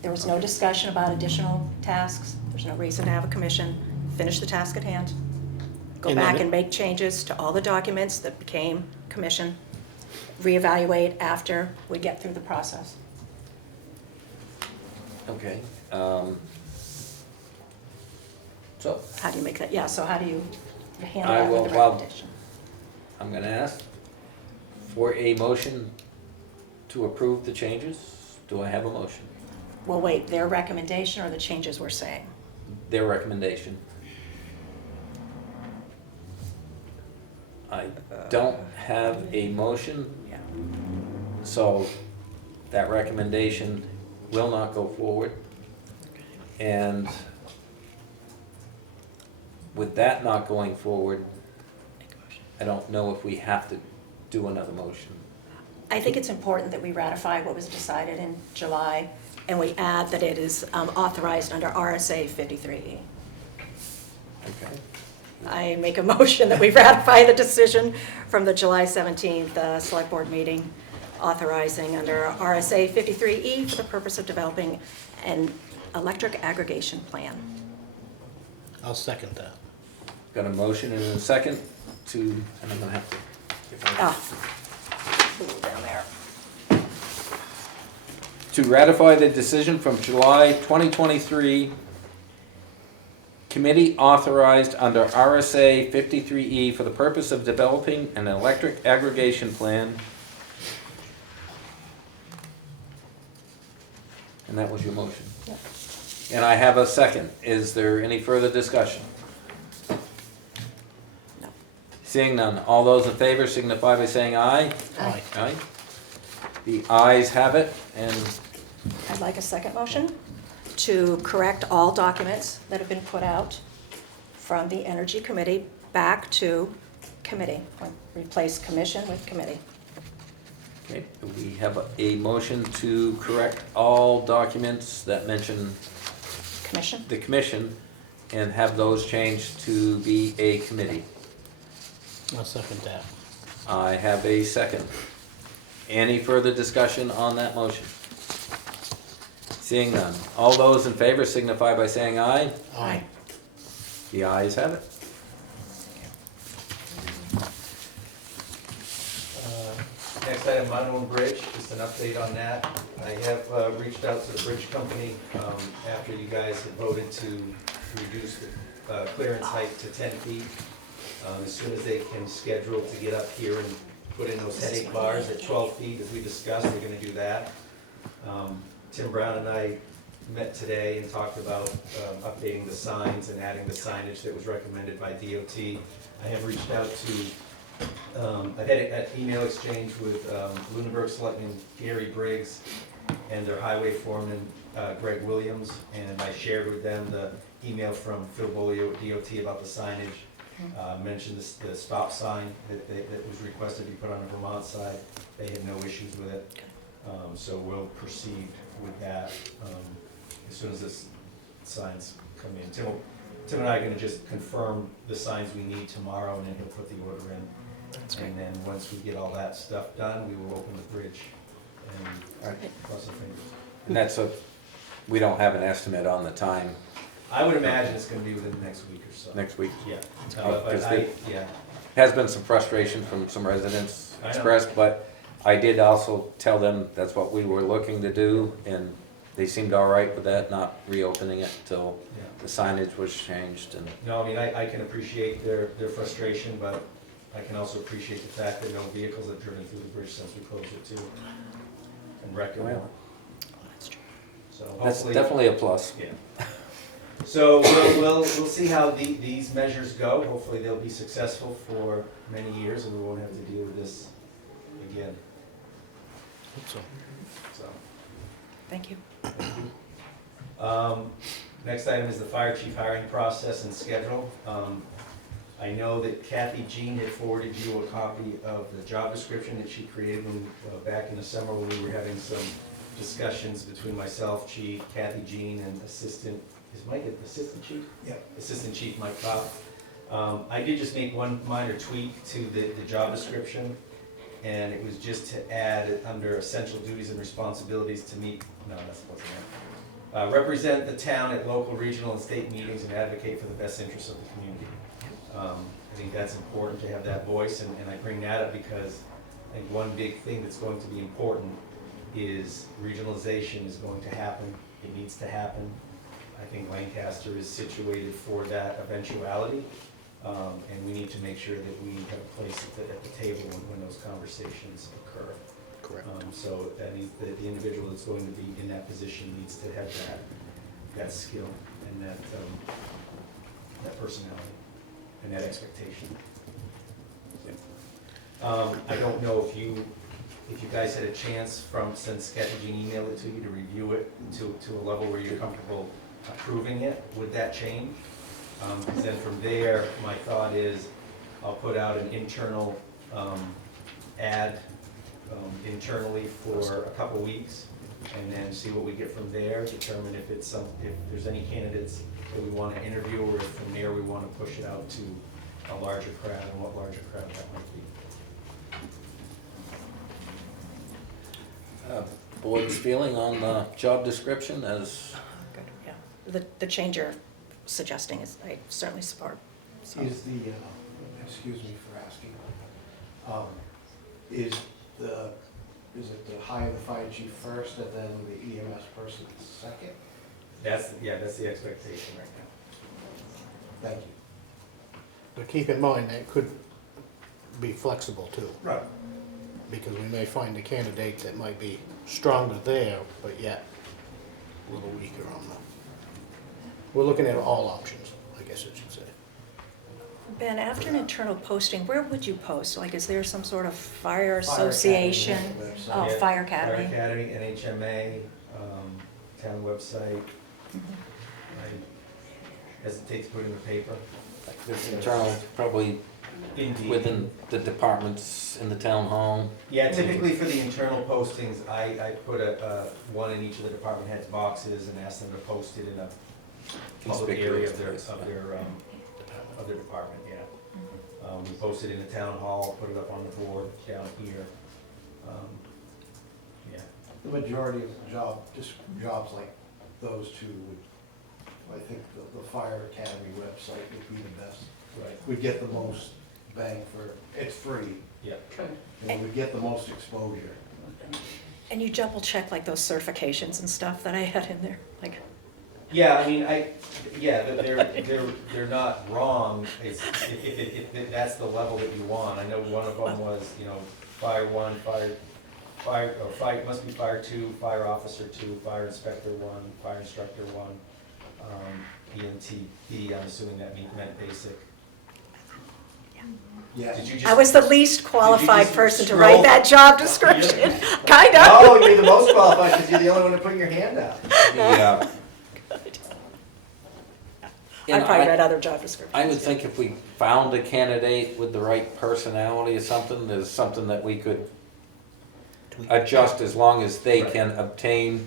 There was no discussion about additional tasks. There's no reason to have a commission. Finish the task at hand. Go And then back it- and make changes to all the documents that became commission. Reevaluate after we get through the process. Okay, so How do you make that? Yeah, so how do you handle I that will- with the well- recommendation? I'm gonna ask for a motion to approve the changes. Do I have a motion? Well, wait, their recommendation or the changes we're saying? Their recommendation. I don't have a motion, Yeah. so that recommendation will not go forward. And with that not going forward, I don't know if we have to do another motion. I think it's important that we ratify what was decided in July, and we add that it is authorized under RSA 53E. Okay. I make a motion that we ratify the decision from the July 17th Select Board meeting, authorizing under RSA 53E for the purpose of developing an electric aggregation plan. I'll second that. Got a motion and a second to, and I'm gonna have to. if I- Ah, down there. to ratify the decision from July 2023, committee authorized under RSA 53E for the purpose of developing an electric aggregation plan. And that was your motion? Yep. And I have a second. Is there any further discussion? No. Seeing none, all those in favor signify by saying aye. Aye. Aye. The ayes have it, and I'd like a second motion to correct all documents that have been put out from the Energy Committee back to committee, or replace commission with committee. okay, we have a motion to correct all documents that mention Commission? the commission and have those changed to be a committee. I'll second that. I have a second. Any further discussion on that motion? Seeing none. All those in favor signify by saying aye. Aye. The ayes have it. Next item, Monomoy Bridge, just an update on that. I have reached out to the bridge company after you guys had voted to reduce the clearance height to 10 feet. As soon as they can schedule to get up here and put in those headache bars at 12 feet, as we discussed, they're gonna do that. Tim Brown and I met today and talked about updating the signs and adding the signage that was recommended by DOT. I have reached out to, I've had an email exchange with Lunenburg Selectman Gary Briggs and their highway foreman Greg Williams, and I shared with them the email from Phil Bolio at DOT about the signage. Mentioned the stop sign that was requested to be put on the Vermont side. They had no issues with it. So we'll proceed with that as soon as this signs come in. Tim and I are gonna just confirm the signs we need tomorrow, and then he'll put the order in. That's great. And then once we get all that stuff done, we will open the bridge and cross our fingers. And that's we don't have an estimate on the time I would imagine it's gonna be within the next week or so. next week. Yeah. Oh, But 'cause they- yeah. Has been some frustration from some residents I know. expressed, but I did also tell them that's what we were looking to do, and they seemed all right with that, not reopening it till Yeah. the signage was changed. And No, I mean, I can appreciate their frustration, but I can also appreciate the fact that no vehicles have driven through the bridge since we closed it too. And wrecked it Well, more. That's true. So that's hopefully. definitely a plus. Yeah. So we'll see how these measures go. Hopefully they'll be successful for many years and we won't have to deal with this again, So, so. Thank you. Next item is the fire chief hiring process and schedule. I know that Kathy Jean had forwarded you a copy of the job description that she created back in the summer when we were having some discussions between myself, chief, Kathy Jean, and assistant, is Mike assistant chief? Yep. Assistant chief Mike Pop. I did just make one minor tweak to the job description, and it was just to add it under essential duties and responsibilities to meet, no, that's what's in there. Represent the town at local, regional, and state meetings and advocate for the best interests of the community. I think that's important to have that voice, and I bring that up because I think one big thing that's going to be important is regionalization is going to happen. It needs to happen. I think Lancaster is situated for that eventuality, and we need to make sure that we have a place at the table when those conversations occur. correct. So that means that the individual that's going to be in that position needs to have that skill and that personality and that expectation. I don't know if you guys had a chance since Kathy Jean emailed it to you, to review it to a level where you're comfortable approving it. Would that change? Because then from there, my thought is I'll put out an internal ad internally for a couple weeks, and then see what we get from there, determine if there's any candidates that we want to interview, or if from there we want to push it out to a larger crowd, and what larger crowd that might be. Board's feeling on the job description as, Good, yeah. The change you're suggesting is, I certainly support. So, Is the, excuse me for asking, is the is it to hire the fire chief first and then the EMS person second? That's the expectation right now. Thank you. But keep in mind, that could be flexible too, Right. because we may find a candidate that might be stronger there, but yet a little weaker on the. We're looking at all options, I guess I should say. Ben, after an internal posting, where would you post? Like, is there some sort of fire Fire association? Academy website. Oh, Yeah, Fire Academy. Fire Academy, NHMA, town website. I hesitate to put it in the paper. This internal, probably Indeed. within the departments in the town hall. Yeah, typically for the internal postings, I put one in each of the department heads' boxes and ask them to post it in a public area of their, Conspicuous place, of their department, yeah. We post it in the town hall, put it up on the board down here. Yeah, The majority of jobs like those two would, I think the Fire Academy website would be the best. right, We'd get the most bang for, it's free, yeah. and we'd get the most exposure. And you double check like those certifications and stuff that I had in there, like, Yeah, I mean, they're not wrong, it's, if that's the level that you want. I know one of them was, fire one, must be fire two, fire officer two, fire inspector one, fire instructor one, EMTB, I'm assuming that meant basic. Yeah. Did you just? I was the least qualified just person to scroll- write that job description, kind of. Oh, you're the most qualified, because you're the only one to put your hand out. Yeah. I probably read other job descriptions. I would think if we found a candidate with the right personality or something, there's something that we could adjust as long as they can obtain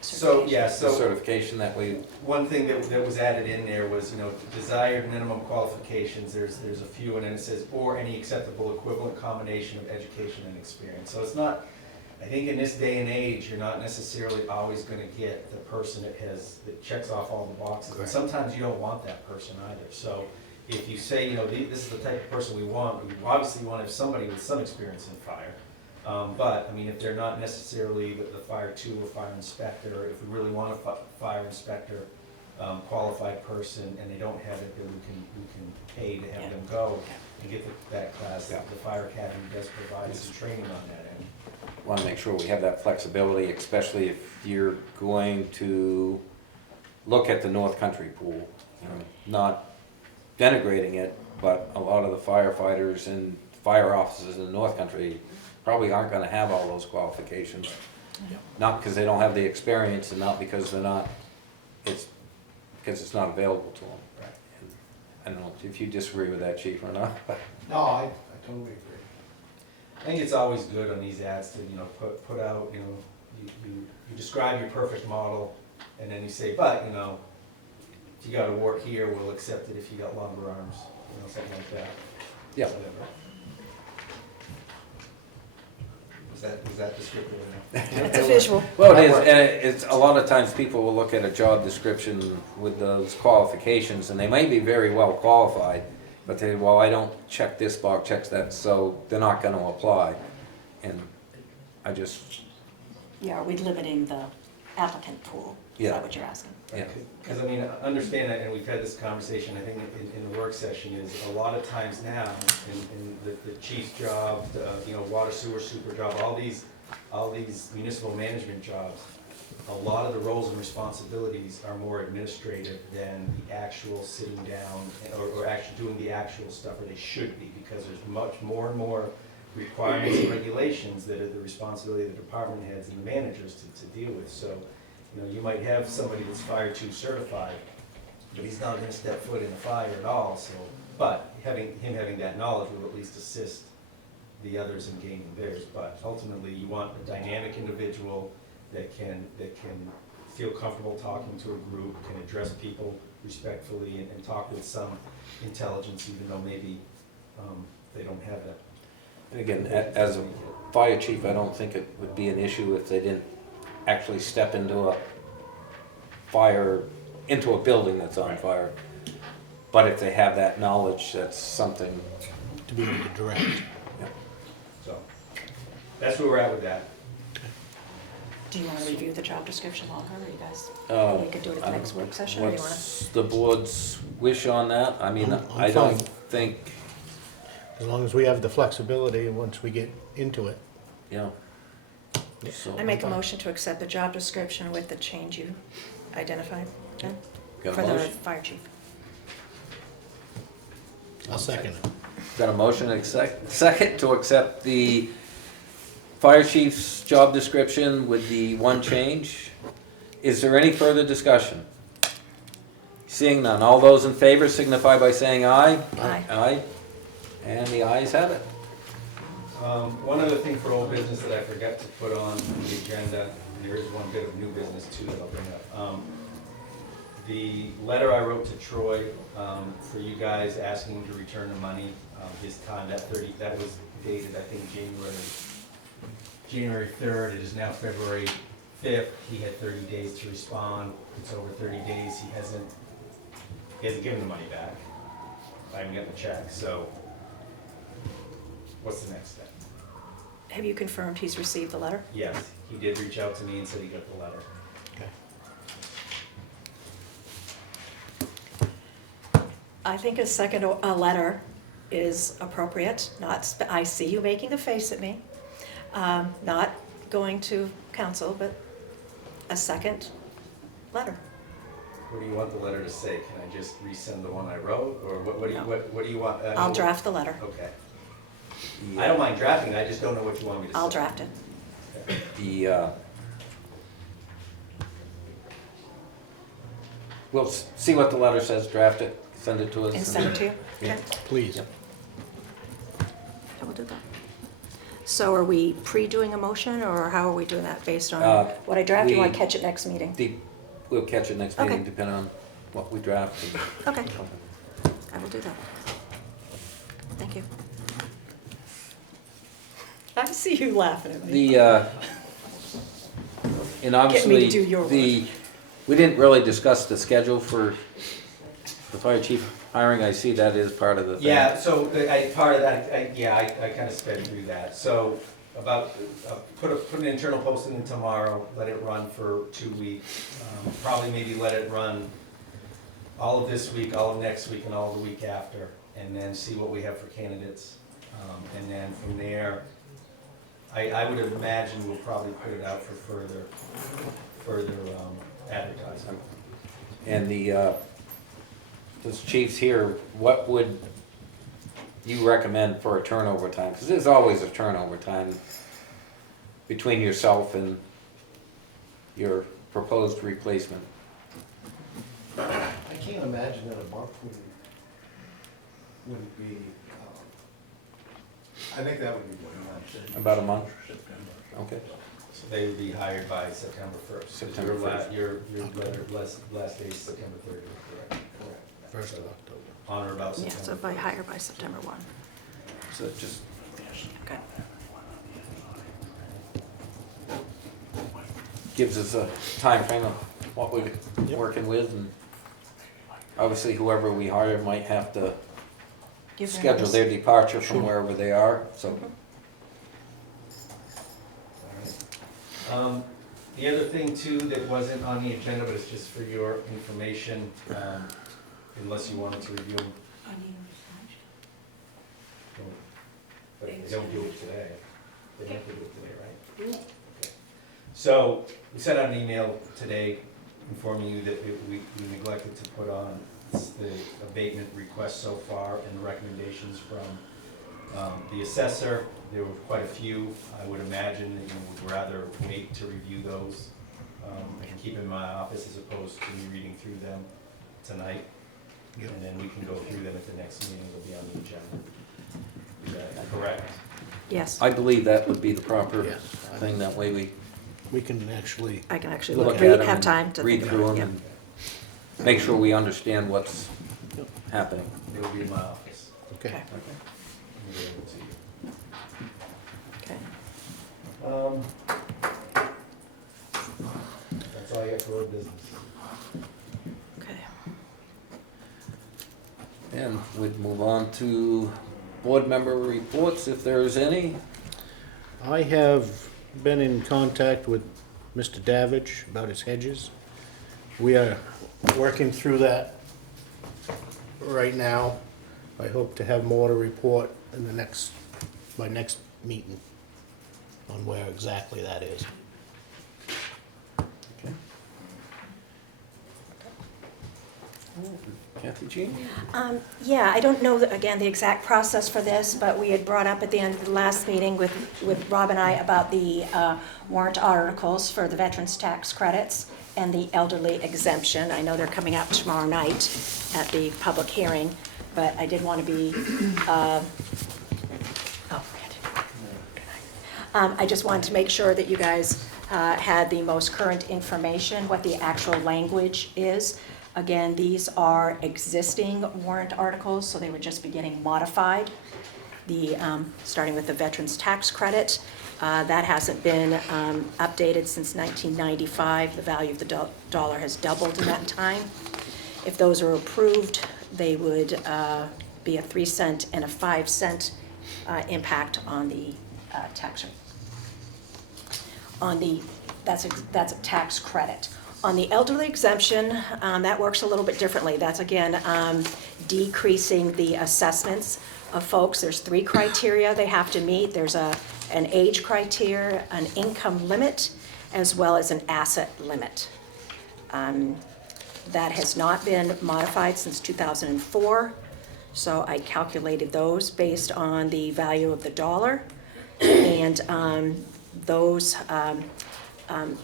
So, yeah, the so. certification that we, One thing that was added in there was, desired minimum qualifications, there's a few, and then it says, or any acceptable equivalent combination of education and experience. So it's not, I think in this day and age, you're not necessarily always gonna get the person that checks off all the boxes. And Correct. sometimes you don't want that person either. So if you say, this is the type of person we want, we obviously want to have somebody with some experience in fire. But, I mean, if they're not necessarily the fire two or fire inspector, if we really want a fire inspector, qualified person, and they don't have it, then we can pay to have them go and get that class. Yeah. The Fire Academy does provide some training on that end. want to make sure we have that flexibility, especially if you're going to look at the North Country pool. Not denigrating it, but a lot of the firefighters and fire officers in the North Country probably aren't gonna have all those qualifications. Not because they don't have the experience and not because they're not, it's because it's not available to them. Right. I don't know if you disagree with that, chief, or not, but No, I totally agree. I think it's always good on these ads to, put out, you describe your perfect model, and then you say, but, if you gotta work here, we'll accept it if you got longer arms, something like that. yeah. Whatever. Was that descriptive enough? It's a visual. Well, it is, and it's, a lot of times people will look at a job description with those qualifications, and they may be very well qualified, but they, well, I don't check this box, checks that, so they're not gonna apply. And I just, Yeah, are we limiting the applicant pool? Is Yeah. that what you're asking? yeah, Because, understand that, and we've had this conversation, I think, in the work session, is a lot of times now, in the chief's job, water sewer super job, all these municipal management jobs, a lot of the roles and responsibilities are more administrative than the actual sitting down, or actually doing the actual stuff, or they should be, because there's much more and more requirements and regulations that are the responsibility of the department heads and the managers to deal with. So, you might have somebody that's fire two certified, but he's not gonna step foot in a fire at all, so, but having that knowledge will at least assist the others in gaining theirs. But ultimately, you want a dynamic individual that can feel comfortable talking to a group, can address people respectfully, and talk with some intelligence, even though maybe they don't have that. and again, as a fire chief, I don't think it would be an issue if they didn't actually step into a building that's on fire. But if they have that knowledge, that's something, To be able to direct. So, that's where we're at with that. Do you want to review the job description longer, or you guys, we could do it at the I'm- next work session, or do you want to? What's the board's wish on that? I mean, I'm I don't fine. think, As long as we have the flexibility once we get into it. yeah. So, I make a motion to accept the job description with the change you identified, then, got for a the motion? fire chief. I'll second it. Got a motion and a second to accept the fire chief's job description with the one change. Is there any further discussion? Seeing none, all those in favor signify by saying aye. Aye. Aye, and the ayes have it. One other thing for old business that I forgot to put on the agenda, and there is one bit of new business too that I'll bring up. The letter I wrote to Troy, for you guys asking him to return the money, his time, that was dated, I think, January 3rd, it is now February 5th, he had 30 days to respond, it's over 30 days, he hasn't given the money back. I haven't gotten the check, so what's the next step? Have you confirmed he's received the letter? Yes, he did reach out to me and said he got the letter. I think a second letter is appropriate, I see you making the face at me. Not going to council, but a second letter. What do you want the letter to say? Can I just resend the one I wrote, or what do you, No. what do you want? I'll draft the letter. Okay. I don't mind drafting, I just don't know what you want me to say. I'll draft it. We'll see what the letter says, draft it, send it to us. And send it to you? Yeah. Okay, Please. Yep. I will do that. So are we pre-doing a motion, or how are we doing that, based on what I draft? You want to catch it next meeting? We'll catch it next Okay. meeting, depending on what we draft. Okay, I will do that. Thank you. I see you laughing at me. And Get me to obviously, do your work. we didn't really discuss the schedule for the fire chief hiring. I see that is part of the thing. Yeah, so part of that, I kind of sped through that. So put an internal posting in tomorrow, let it run for 2 weeks. Probably maybe let it run all of this week, all of next week, and all of the week after, and then see what we have for candidates. And then from there, I would imagine we'll probably put it out for further advertising. And those chiefs here, what would you recommend for a turnover time? Because there's always a turnover time between yourself and your proposed replacement. I can't imagine that a month wouldn't be, I think that would be what much. About a month? Okay. So they would be hired by September 1st. September 1st. Your letter, last day is September 30th, correct? First of October. On or about Yeah, September. so by hire by September 1. So it just Okay. gives us a time frame of what we're working with, and obviously whoever we hire might have to Give them schedule notice. their departure from Sure. wherever they are, so. The other thing too that wasn't on the agenda, but it's just for your information, unless you wanted to review them. But they don't do it today. They don't do it today, right? Okay. So, we sent out an email today informing you that we neglected to put on the abatement request so far and the recommendations from the assessor. There were quite a few. I would imagine that you would rather wait to review those and keep in my office as opposed to me reading through them tonight. Yep. And then we can go through them at the next meeting. They'll be on the agenda. Is that correct? Yes, I believe that would be the proper Yes. thing, that way We can actually, I can actually look look, at read, them have and time to read think through about it. them Yeah. and make sure we understand what's happening. They will be in my office. okay. Okay, I'll be able to. okay, That's all I got for road business. okay. And we'd move on to board member reports, if there's any. I have been in contact with Mr. Davidge about his hedges. We are working through that right now. I hope to have more to report in my next meeting on where exactly that is. Kathy Jean? Yeah, I don't know, again, the exact process for this, but we had brought up at the end of the last meeting with Rob and I about the warrant articles for the veterans tax credits and the elderly exemption. I know they're coming up tomorrow night at the public hearing, but I did want to be, I just wanted to make sure that you guys had the most current information, what the actual language is. Again, these are existing warrant articles, so they would just be getting modified. Starting with the veterans tax credit, that hasn't been updated since 1995. The value of the dollar has doubled in that time. If those are approved, they would be a 3 cent and a 5 cent impact on the tax rate. That's a tax credit. On the elderly exemption, that works a little bit differently. That's again decreasing the assessments of folks. There's 3 criteria they have to meet. There's an age criteria, an income limit, as well as an asset limit. That has not been modified since 2004. So I calculated those based on the value of the dollar. And those,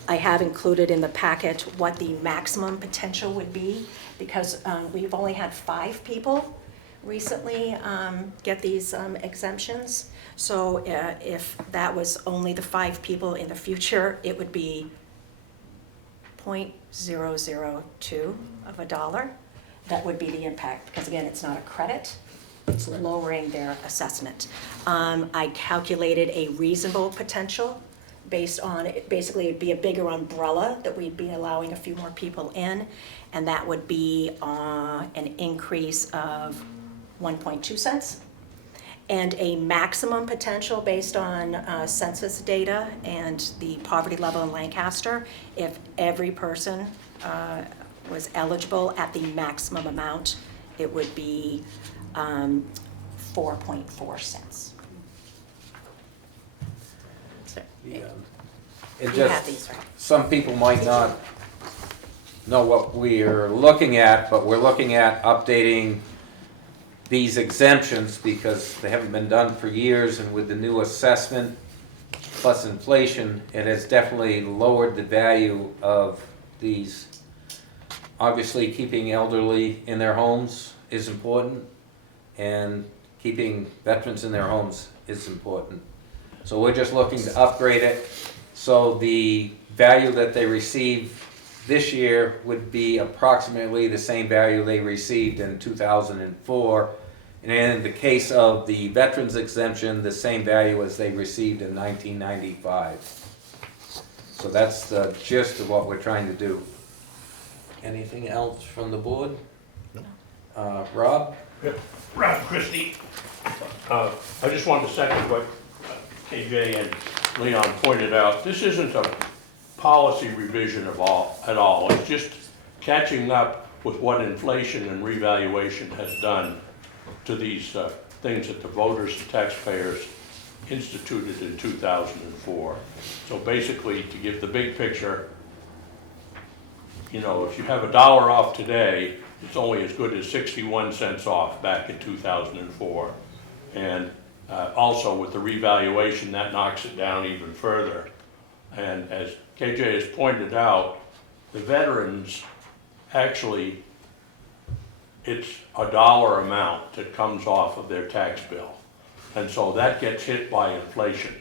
I have included in the packet what the maximum potential would be, because we've only had 5 people recently get these exemptions. So if that was only the 5 people in the future, it would be 0.002 of a dollar. That would be the impact, because again, it's not a credit. It's lowering their assessment. I calculated a reasonable potential based on, basically it'd be a bigger umbrella that we'd be allowing a few more people in, and that would be an increase of 1.2 cents. And a maximum potential based on census data and the poverty level in Lancaster, if every person was eligible at the maximum amount, it would be 4.4 cents. It You have just, these, right? some people might not know what we're looking at, but we're looking at updating these exemptions because they haven't been done for years, and with the new assessment plus inflation, it has definitely lowered the value of these. Obviously, keeping elderly in their homes is important, and keeping veterans in their homes is important. So we're just looking to upgrade it, so the value that they receive this year would be approximately the same value they received in 2004. And in the case of the veterans exemption, the same value as they received in 1995. So that's the gist of what we're trying to do. Anything else from the board? No. Rob? Yep. Rob Christie. I just wanted to second what KJ and Leon pointed out. This isn't a policy revision at all. It's just catching up with what inflation and revaluation has done to these things that the voters and taxpayers instituted in 2004. So basically, to give the big picture, you know, if you have $1 off today, it's only as good as 61 cents off back in 2004. And also with the revaluation, that knocks it down even further. And as KJ has pointed out, the veterans actually, it's a dollar amount that comes off of their tax bill. And so that gets hit by inflation.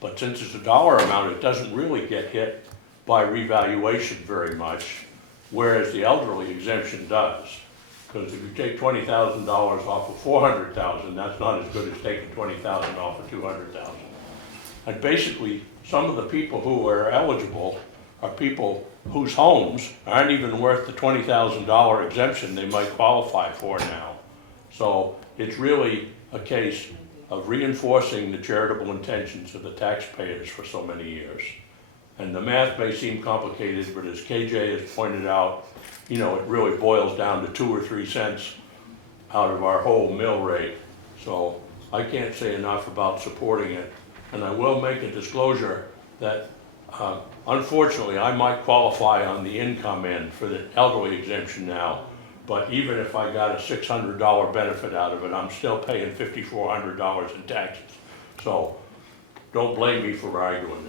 But since it's a dollar amount, it doesn't really get hit by revaluation very much, whereas the elderly exemption does. Because if you take $20,000 off of $400,000, that's not as good as taking $20,000 off of $200,000. And basically, some of the people who are eligible are people whose homes aren't even worth the $20,000 exemption they might qualify for now. So it's really a case of reinforcing the charitable intentions of the taxpayers for so many years. And the math may seem complicated, but as KJ has pointed out, you know, it really boils down to 2 or 3 cents out of our whole mill rate. So I can't say enough about supporting it. And I will make a disclosure that unfortunately I might qualify on the income end for the elderly exemption now, but even if I got a $600 benefit out of it, I'm still paying $5,400 in taxes. So don't blame me for arguing.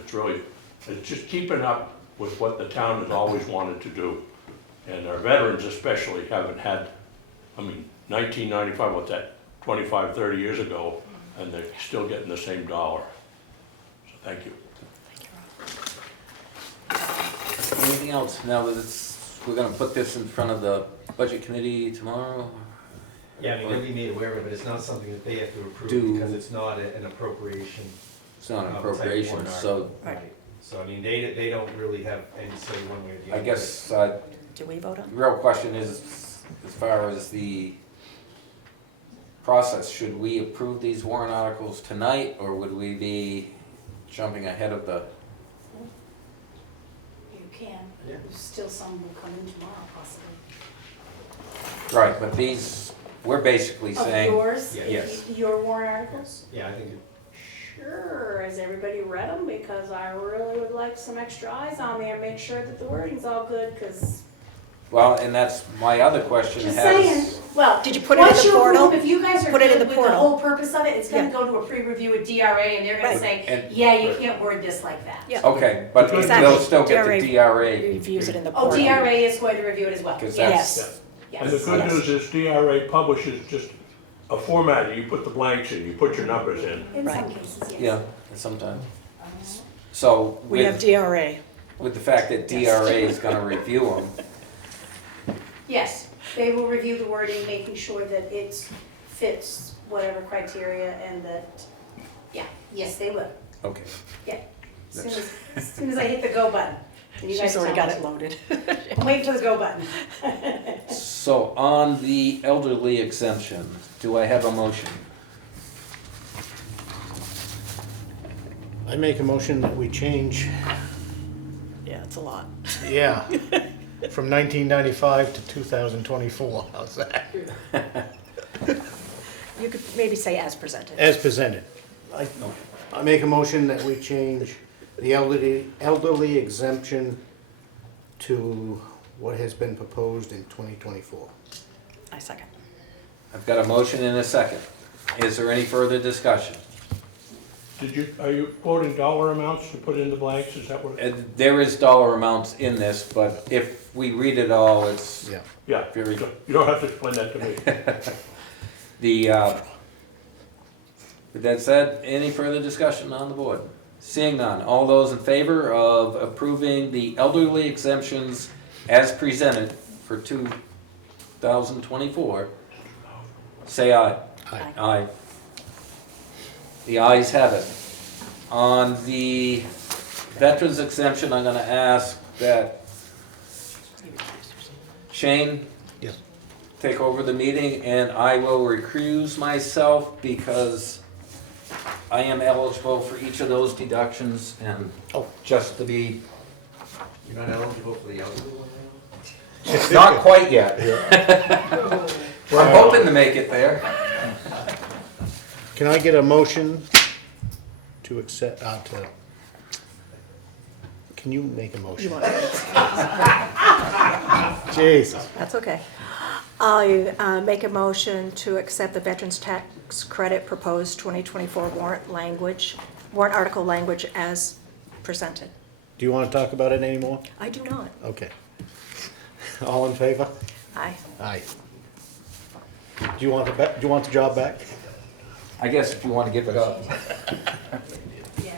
It's just keeping up with what the town has always wanted to do. And our veterans especially haven't had, 1995, what's that, 25, 30 years ago, and they're still getting the same dollar. So thank you. Anything else? Now that we're gonna put this in front of the budget committee tomorrow? Yeah, I mean, they'll be made aware of it, but it's not something that they have to approve because it's not an appropriation. It's not an type appropriation, warrant so article. Right. So, I mean, they don't really have any say one way or the other. I guess, Do we vote on? the real question is, as far as the process, should we approve these warrant articles tonight, or would we be jumping ahead of the? You can. Yeah. There's still some will come in tomorrow possibly. Right, but these, we're basically saying. Of yours? Yeah. Yes. Your warrant articles? Yeah, I think Sure. Has everybody read them? Because I really would like some extra eyes on there. Make sure that the wording's all good, because. Well, and that's my other question Just has. saying. Well, Did you put it in the portal? Once you approve, if you guys are Put it in good the with the portal. whole purpose of it, it's gonna Yeah. go to a pre-review with DRA, and they're gonna Right. say, And- yeah, you can't word this like that. Yeah. Okay, but Exactly. they'll still get the DRA. Reviews it in the Oh, portal. DRA is going to review it as well. 'Cause Yes. Yes. And the Yes. good news is DRA publishes just a format, you put the blanks in, you put your numbers in. In some Right. cases, yes. Yeah, sometimes. So We have with, DRA. with the fact that DRA is gonna review them, Yes, they will review the wording, making sure that it fits whatever criteria and that, yeah, yes, they will. okay. As soon as I hit the go button. and you guys She's already tell got me. it loaded. I'm waiting for the go button. So on the elderly exemption, do I have a motion? I make a motion that we change, Yeah, it's a lot. yeah, from 1995 to 2024. How's that? You could maybe say as presented. As presented. I make a motion that we change the elderly exemption to what has been proposed in 2024. I second. I've got a motion and a second. Is there any further discussion? Are you quoting dollar amounts to put in the blanks, is that what? There is dollar amounts in this, but if we read it all, it's Yeah. Yeah, very, you don't have to explain that to me. with that said, any further discussion on the board? Seeing none, all those in favor of approving the elderly exemptions as presented for 2024, say aye. Aye. Aye. The ayes have it. On the veterans exemption, I'm gonna ask that Shane Yes. take over the meeting, and I will recuse myself because I am eligible for each of those deductions, and just to be, you're not eligible for the elderly one now? not quite yet. I'm hoping to make it there. Can I get a motion to accept, can you make a You motion? want to? Jesus. That's okay. I make a motion to accept the Veterans Tax Credit proposed 2024 warrant article language as presented. Do you want to talk about it anymore? I do not. Okay. All in favor? Aye. Aye. Do you want the job back? I guess if you want to give it up. Yeah.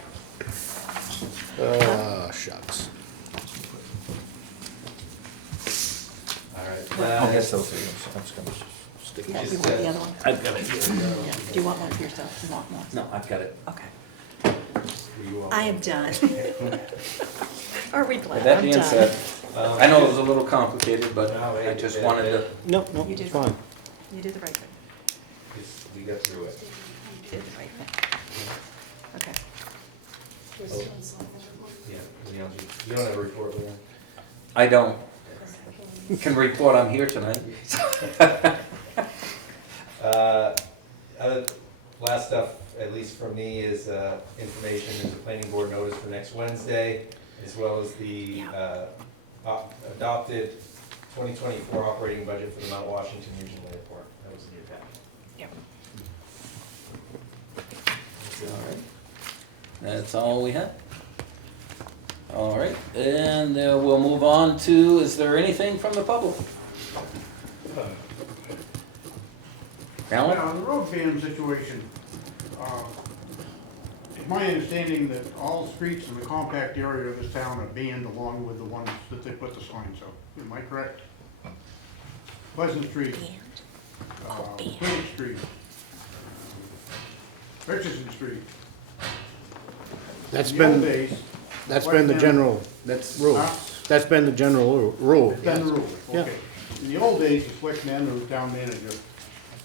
Shucks. All right. Well, I guess those Yeah, you want the other one? I've got it. Yeah. Do you want one for yourself? You want one? No, I've got it. Okay. I am done. Are we glad? With that I'm being done. said, I know it was a little complicated, but I just wanted to, No, You it's did. fine. You did the right thing. We got through it. did the right thing. Okay. Yeah, Leon, you don't have a report, Leon? I don't. Can report I'm here tonight. Last stuff, at least for me, is information. There's a planning board notice for next Wednesday, as well as the adopted 2024 operating budget for the Mount Washington Regional Airport. That was in your packet. Yep. All right. That's all we had. All right, and we'll move on to, is there anything from the public? Alan? On the road ban situation, it's my understanding that all streets in the compact area of this town are banned along with the ones that they put the signs up. Am I correct? Pleasant Street, Plymouth Street, Richardson Street. That's In the old been, days, that's been the general rule. Huh? That's been the general rule. It's been the rule, Yeah. okay. In the old days, the selectman or the town manager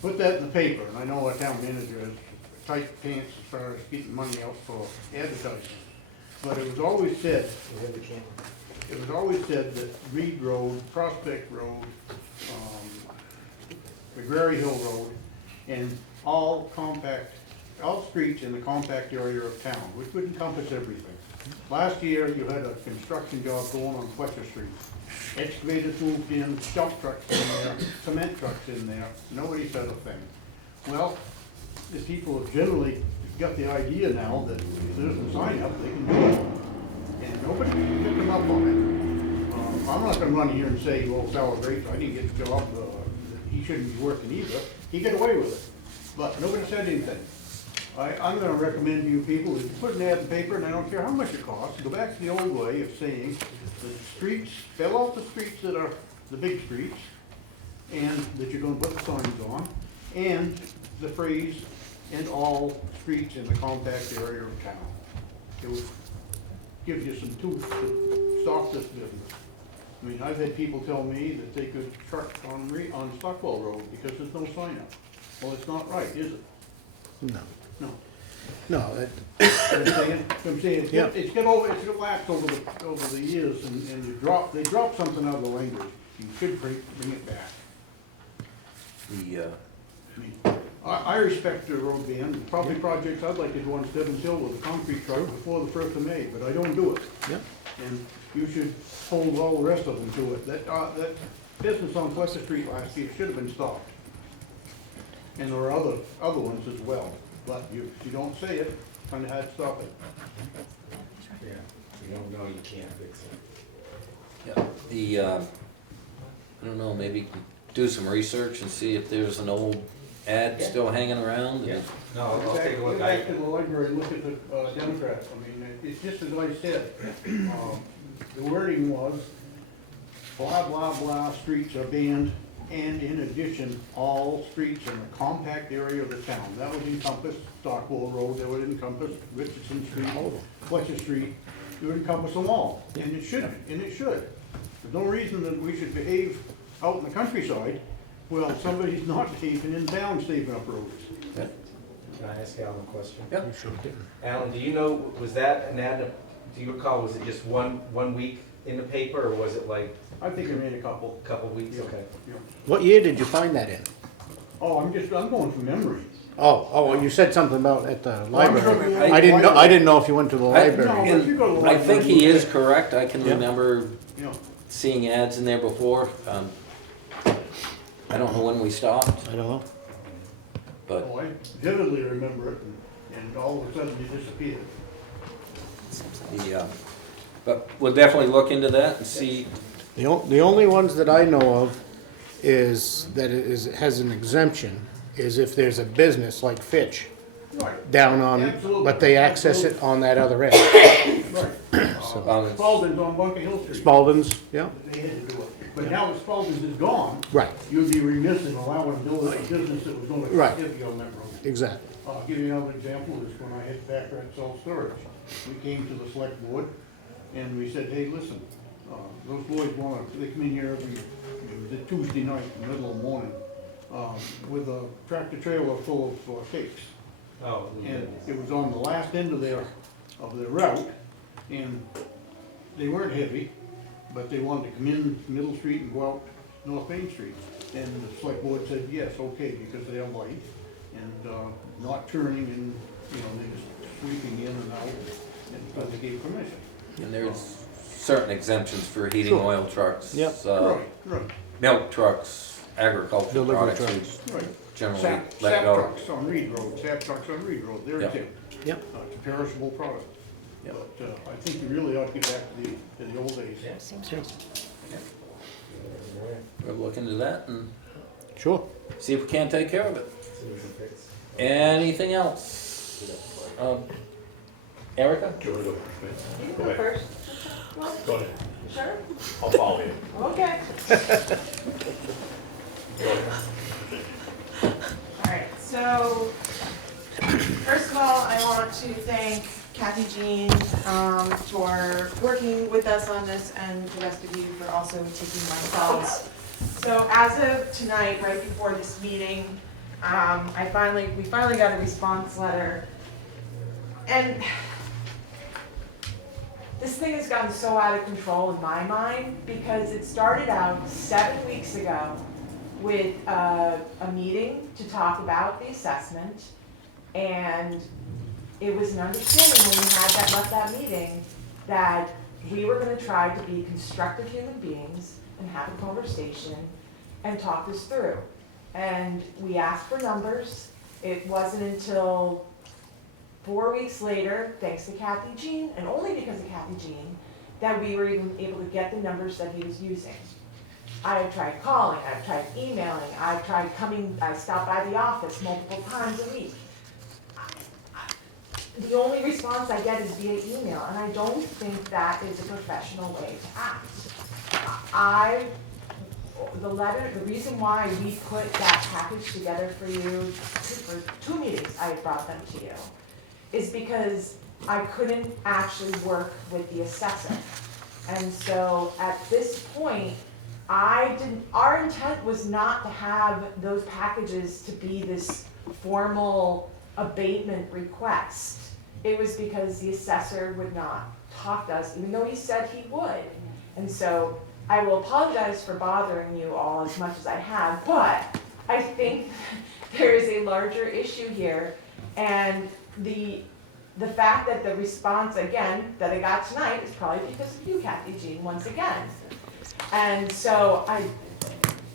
put that in the paper, and I know our town manager has tight pants as far as getting money out for advertising. But it was always said, that Reed Road, Prospect Road, McGrary Hill Road, and all streets in the compact area of town, which would encompass everything. Last year, you had a construction job going on Fletcher Street. Excavators moved in, dump trucks in there, cement trucks in there, nobody said a thing. Well, the people have generally got the idea now that if there's a sign up, they can do it. And nobody can pick them up on it. I'm not gonna run here and say, well, Sour Grapes, I didn't get the job, he shouldn't be working either. He got away with it, but nobody said anything. I'm gonna recommend to you people, if you put an ad in the paper, and I don't care how much it costs, go back to the old way of saying the streets, fill out the streets that are the big streets, and that you're gonna put the signs on, and the phrase, and all streets in the compact area of town. It would give you some tools to stop this business. I mean, I've had people tell me that they could truck on Stockwell Road because there's no sign up. Well, it's not right, is it? No. No. No, I'm saying, Yeah. it's got lax over the years, and they drop something out of the language. You should bring it back. I mean, I respect the road ban, probably projects I'd like to do on Stebbins Hill with a concrete truck before the 1st of May, but I don't do it. Yeah. And you should hold all the rest of them to it. That business on Fletcher Street last year should have been stopped. And there are other ones as well, but if you don't say it, kinda hard to stop it. Yeah, you don't know, you can't fix it. Yeah, I don't know, maybe do some research and see if there's an old ad still hanging around. Yeah. No, I'll take a look. Go back to the library and look at the Democrats. I mean, it's just as I said. The wording was, blah, blah, blah, streets are banned, and in addition, all streets in the compact area of the town. That would encompass Stockwell Road, that would encompass Richardson Street, Fletcher Street, it would encompass them all, and it should. There's no reason that we should behave out in the countryside, well, somebody's not behaving in town, saving up roads. Can I ask Alan a question? Yeah. Alan, do you know, was that an ad, do you recall, was it just one week in the paper, or was it like I think I made a couple. couple weeks? Yeah. Okay. Yeah. What year did you find that in? Oh, I'm going from memory. Oh, you said something about at the library. sure- I didn't know if you went to the library. No, if you go to the I think library, he look is at- correct, I can Yeah. remember Yeah. seeing ads in there before. I don't know when we stopped, I don't know. but Oh, I vividly remember it, and all of a sudden it disappeared. but we'll definitely look into that and see. The only ones that I know of is that it has an exemption, is if there's a business like Fitch Right, down on, Absolutely. but they access it on that other end. right. So- Spalding's on Bunker Hill Street. Spalding's, yeah, They had to do it. But now that Spalding's is gone, right, you'd be remiss in allowing a business that was gonna Right. hit you on that road. exactly. I'll give you another example, is when I had Baccarat self-storage. We came to the select board, and we said, hey, listen, those boys they come in here every Tuesday night, in the middle of the morning, with a tractor trailer full of cakes. Oh. And it was on the last end of their route, and they weren't heavy, but they wanted to come in Middle Street and go out North Main Street. And the select board said, yes, okay, because they are light, and, not turning and, you know, they just sweeping in and out, and because they gave permission. And there's certain exemptions for heating Sure. oil trucks. Yep. Right. Milk trucks, agricultural Delivery products, trucks. we Right. generally Sap let go. trucks on Reed Road, sap trucks on Reed Road, they're Yep. exempt. Yep. It's a perishable product. Yep. But, I think we really ought to get back to the old days. Seems right. We'll look into that and Sure. see if we can't take care of it. Anything else? Erica? Do you wanna go You Go go ahead. first. Go ahead. Sure? I'll follow you. Okay. All right, so first of all, I want to thank Kathy Jean for working with us on this, and the rest of you for also taking my calls. So as of tonight, right before this meeting, we finally got a response letter. And this thing has gotten so out of control in my mind because it started out 7 weeks ago with a meeting to talk about the assessment. And it was an understanding when we left that meeting that we were gonna try to be constructive human beings and have a conversation and talk this through. And we asked for numbers. It wasn't until 4 weeks later, thanks to Kathy Jean, and only because of Kathy Jean, that we were even able to get the numbers that he was using. I have tried calling, I've tried emailing, I've tried coming, I stopped by the office multiple times a week. The only response I get is via email, and I don't think that is a professional way to act. The reason why we put that package together for you, for 2 meetings I brought them to you, is because I couldn't actually work with the assessor. And so at this point, our intent was not to have those packages to be this formal abatement request. It was because the assessor would not talk to us, even though he said he would. And so I will apologize for bothering you all as much as I have, but I think there is a larger issue here. And the fact that the response, again, that I got tonight is probably because of you, Kathy Jean, once again. And so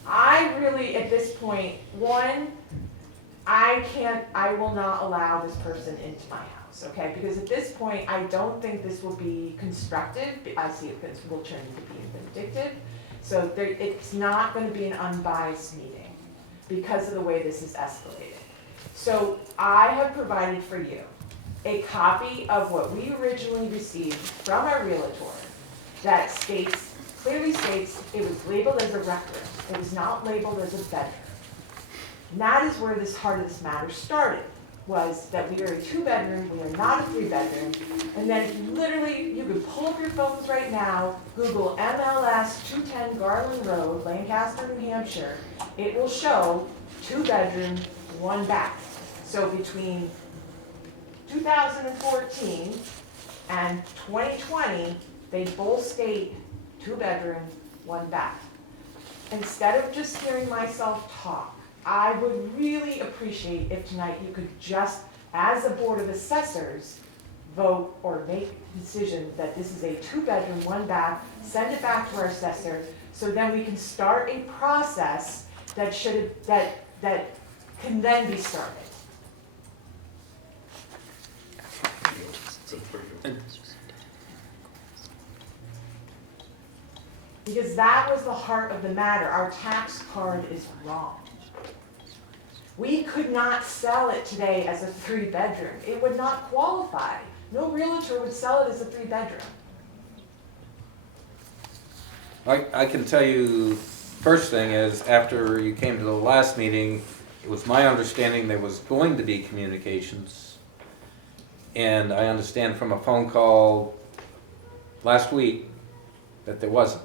I really, at this point, I will not allow this person into my house, okay? Because at this point, I don't think this will be constructive. I see it will turn into being vindictive. So it's not going to be an unbiased meeting because of the way this is escalated. So I have provided for you a copy of what we originally received from our realtor that clearly states it was labeled as a record. It was not labeled as a bedroom. And that is where this heart of this matter started, was that we are a 2-bedroom, we are not a 3-bedroom. And then literally, you can pull up your phones right now, Google MLS 210 Garland Road, Lancaster, New Hampshire. It will show 2-bedroom, 1 bath. So between 2014 and 2020, they both state 2-bedroom, 1 bath. Instead of just hearing myself talk, I would really appreciate if tonight you could just, as a Board of Assessors, vote or make a decision that this is a 2-bedroom, 1 bath, send it back to our assessor, so then we can start a process that can then be started. Because that was the heart of the matter. Our tax card is wrong. We could not sell it today as a 3-bedroom. It would not qualify. No realtor would sell it as a 3-bedroom. I can tell you, first thing is, after you came to the last meeting, it was my understanding there was going to be communications. And I understand from a phone call last week that there wasn't.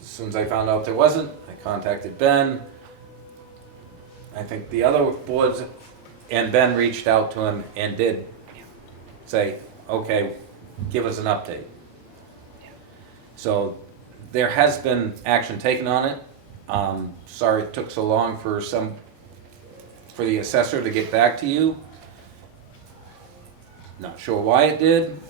As soon as I found out there wasn't, I contacted Ben. I think the other boards And Ben reached out to him and did say, okay, give us an update. So there has been action taken on it. Sorry it took so long for the assessor to get back to you. Not sure why it did.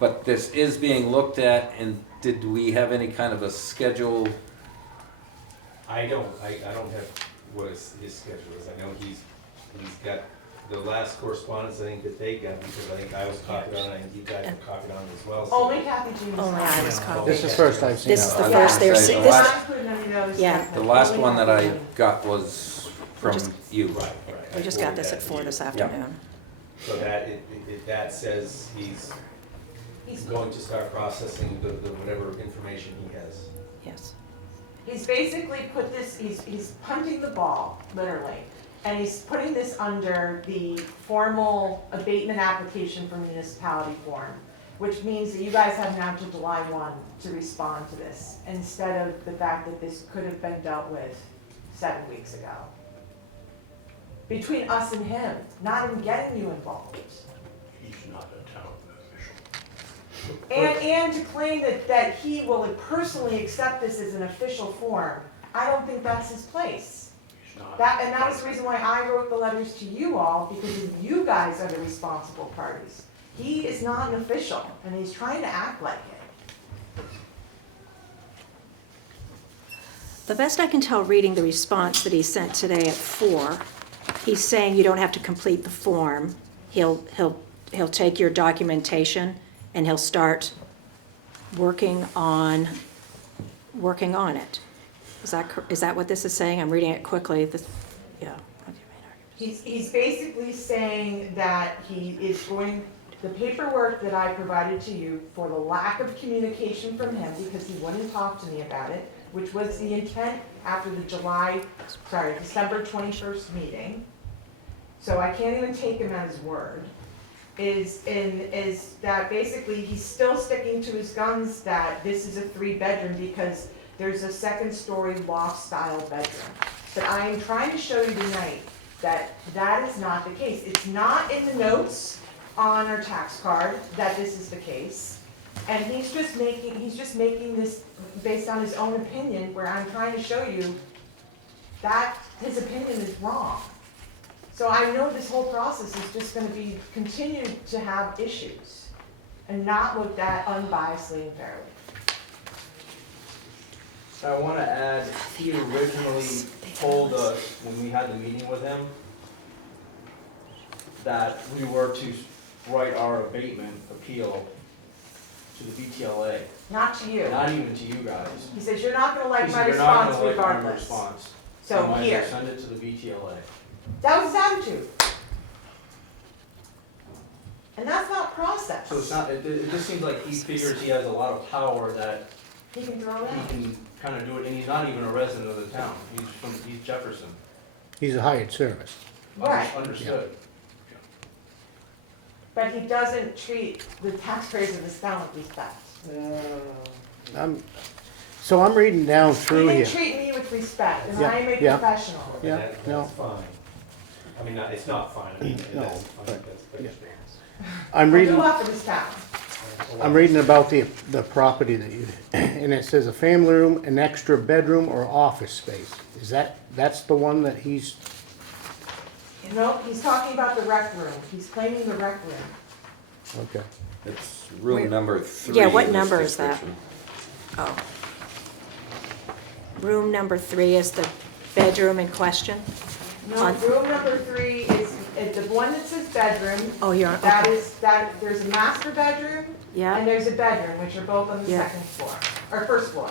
But this is being looked at, and did we have any kind of a schedule? I don't have what his schedule is. I know he's got the last correspondence I think that they got, because I think I was copied on it and you guys were copied on it as well. So Only Kathy Jean. Only I was copied. This is the first I've seen This is it. the Yeah. first they're, Yeah. We're this, not including any of the other Yeah. stuff. The last Only one that Kathy I Jean. got was from Right, you. right. we just got this at 4 this afternoon. So that says he's going to start processing the whatever information he has. Yes. He's basically put this, he's punting the ball, literally, and he's putting this under the formal abatement application for municipality form, which means that you guys have now to July 1 to respond to this, instead of the fact that this could have been dealt with 7 weeks ago. Between us and him, not even getting you involved. He's not a town official. And to claim that he will personally accept this as an official form, I don't think that's his place. He's not. And that was the reason why I wrote the letters to you all, because you guys are the responsible parties. He is not an official, and he's trying to act like it. The best I can tell reading the response that he sent today at 4, he's saying you don't have to complete the form. He'll take your documentation and he'll start working on it. Is that what this is saying? I'm reading it quickly. Yeah. He's basically saying that he is going, the paperwork that I provided to you for the lack of communication from him, because he wouldn't talk to me about it, which was the intent after the December 21st meeting, so I can't even take him at his word, is that basically he's still sticking to his guns that this is a 3-bedroom because there's a 2nd-story loft-style bedroom. But I am trying to show you tonight that that is not the case. It's not in the notes on our tax card that this is the case. And he's just making this based on his own opinion, where I'm trying to show you that his opinion is wrong. So I know this whole process is just gonna be continued to have issues and not looked at unbiasedly and fairly. I want to add, he originally told us, when we had the meeting with him, that we were to write our abatement appeal to the BTLA, Not to you. not even to you guys. He says, you're not gonna like He my said, "You're not response gonna like my regardless. response. So You might as well here, send it to the BTLA. that was his attitude. And that's not process. So it's not, it just seems like he figures he has a lot of power that He can throw it he out. can kind of do it, and he's not even a resident of the town. He's Jefferson. He's a hired service. Right. Understood. But he doesn't treat the taxpayers of this town with respect. So I'm reading down He through didn't here. treat me with respect, and Yeah, I am a yeah. professional. Yeah, no. That's fine. I mean, it's not fine, I mean, No, that's fine, but- that's yeah. fair. I'm I do reading, love this town. I'm reading about the property that you, and it says a family room, an extra bedroom or office space. That's the one that he's, No, he's talking about the rec room. He's claiming the rec room. okay. It's room number 3. Yeah, what in this number is that? description. Oh. Room number 3 is the bedroom in question? No, On- room number 3 is the one that says bedroom. Oh, you're, That okay. is, there's a master bedroom Yeah, and there's a bedroom, which are both on the Yeah. 2nd floor, or 1st floor.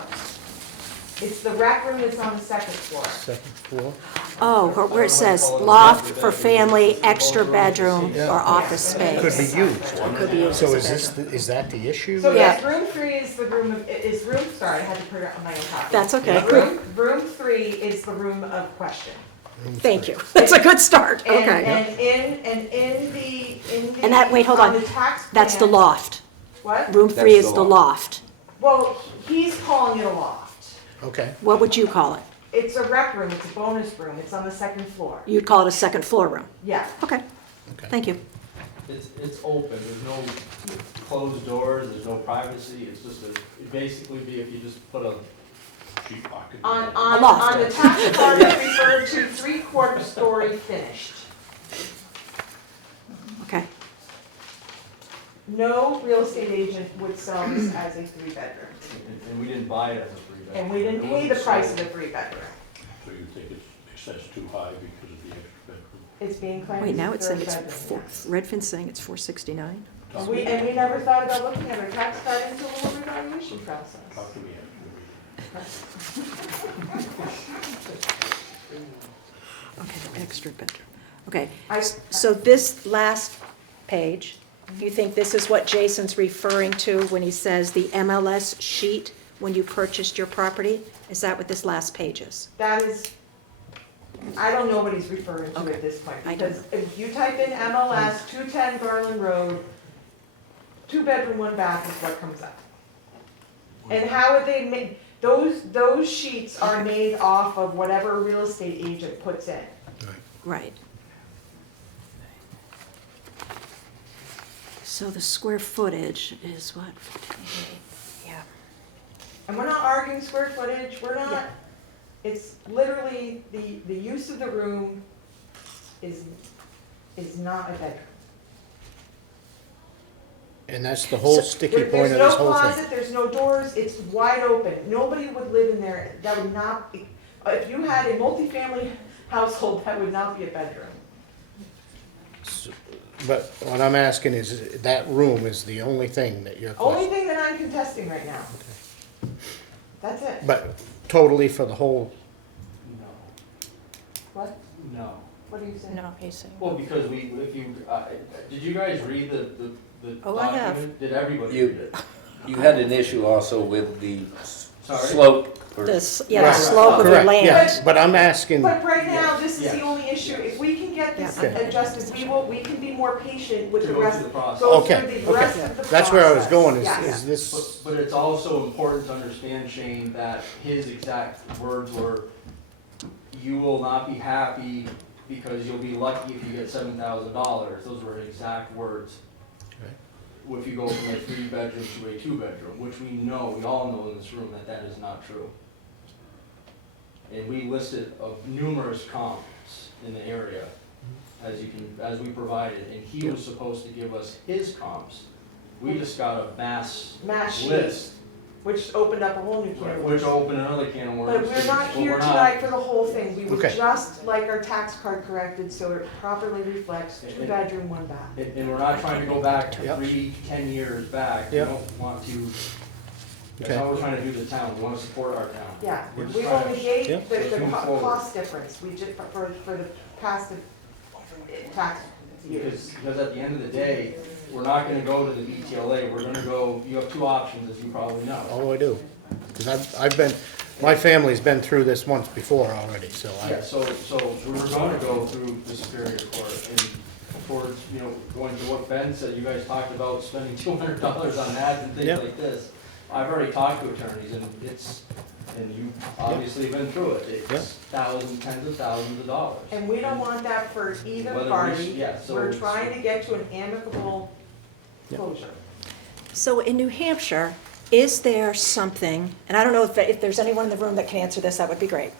It's the rec room that's on the 2nd floor. Second floor? oh, where it says loft for family, extra bedroom or office space. Could be used. Could be used So as a is bedroom. is that the issue? So Yeah. yes, room 3 is the room of, sorry, I had to put it on my own copy. That's okay. Room 3 is the room of question. Thank you. That's a good start. And, Okay. and in the. And that, wait, hold on. the tax That's the plan- loft. What? Room 3 That's is the the loft. Well, he's calling it a loft. Okay. What would you call it? It's a rec room, it's a bonus room, it's on the second floor. You'd call it a second floor room? Yeah. Okay, thank you. It's open, there's no closed doors, there's no privacy, it's just it'd basically be if you just put a Sheet pocket. On the tax card, it referred to 3/4 story finished. Okay, No real estate agent would sell this as a 3-bedroom. and we didn't buy it as a 3-bedroom. And we didn't pay the price of a 3-bedroom. So you think it's assessed too high because of the extra bedroom? It's being claimed wait, now as it's a saying third it's bedroom, four, Redfin's saying it's 469? And we never thought about looking at our tax card until the revaluation process. Talk to me after Okay, extra bedroom. Okay, I- so this last page, you think this is what Jason's referring to when he says the MLS sheet when you purchased your property? Is that what this last page is? That is, I don't know what he's referring to Okay. at this point. I don't Because if you type in MLS 210 Garland Road, 2-bedroom, 1 bath is what comes up. And how would they make, those sheets are made off of whatever a real estate agent puts in. Right. So the square footage is what? Yeah. And we're not arguing square footage, we're Yeah. not, it's literally, the use of the room is not a bedroom. And that's the whole sticky point of this There's no whole closet, thing. there's no doors, it's wide open. Nobody would live in there, that would not be, if you had a multifamily household, that would not be a bedroom. But what I'm asking is, that room is the only thing that you're Only questioning? thing that I'm contesting right now. That's it. But totally for the whole, No, What? no. What are you saying? No, he's saying. Well, because did you guys read the Oh, I have. document? Did everybody You- read it? You had an issue also with the Sorry? slope. or- The the Right. slope of your correct, land. yeah, but I'm asking, But right now, this is Yeah. the only issue. If we can get this Yeah. Okay. adjusted, we can be more patient with To the go rest, through the process. go Okay, through the rest okay. of the process. That's where I was going, Yeah. is this, But it's also important to understand, Shane, that his exact words were, you will not be happy because you'll be lucky if you get $7,000. Those were exact words. If you go from a 3-bedroom to a 2-bedroom, which we all know in this room that is not true. And we listed of numerous comps in the area, as we provided, and he was supposed to give us his comps. We just got a mass Mass list, sheet, which opened up a whole new can of worms. which opened another can of worms. But we're not Well, here we're not- tonight for the whole thing. We would Okay. just like our tax card corrected so it properly reflects And- 2-bedroom, 1 bath. And we're not trying to go back Yep. 10 years back. We Yep. don't want to, that's Okay. how we're trying to do the town. We want to support our town. Yeah, We're just we've trying only to- gave Yep. the Let's move forward. cost difference, we just, for the past tax years. Because at the end of the day, we're not gonna go to the BTLA, we're gonna go, you have 2 options, as you probably know. oh, I do. Because I've been, my family's been through this once before already, so Yeah, I, so we were gonna go through the Superior Court and towards, going to what Ben said, you guys talked about spending $200 on ads and things Yep. like this. I've already talked to attorneys and and you've obviously been through it, Yep. it's tens of thousands of dollars. And we don't want that for either Whether we- party. yeah, so We're it's- trying to get to an amicable Yep. closure. So in New Hampshire, is there something, and I don't know if there's anyone in the room that can answer this, that would be great.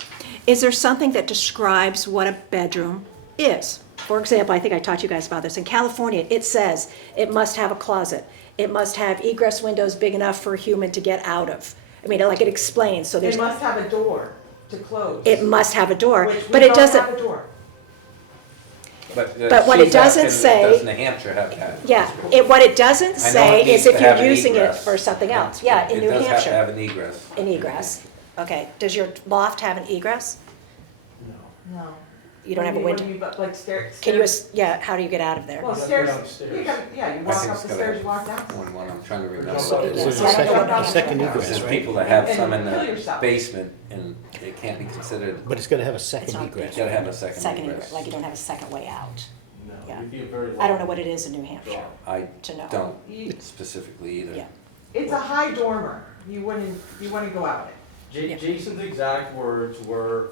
Is there something that describes what a bedroom is? For example, I think I taught you guys about this. In California, it says it must have a closet. It must have egress windows big enough for a human to get out of. I mean, like it explains, so It there's, must have a door to close. it must have a door, Which we but it don't doesn't, have a door. But what it she's doesn't asking, say- Does New Hampshire have that? yeah, what it doesn't I know say it is needs if to you're have an using it egress. for something else. Yeah, in New It does have to Hampshire, have an egress. an egress. Okay, does your loft have an egress? No. You don't have a window? Like stairs? Can you, yeah, how do you get out of there? Well, Just stairs, go downstairs. you I walk think up it's the gotta stairs, have you walk down. One, I'm trying to remember. there's a Yeah, second yeah. egress, There's right? people that have And some in kill the yourself. basement and they can't be considered, But it's gotta have a It's second not- egress. gotta have a second Second egress. egress, like you don't have a second way out. No, Yeah. it'd be a very long. I don't know what it is in New Hampshire I to know. don't specifically either. Yeah. It's a high dormer. You wouldn't go out it. Yeah. Jason's exact words were,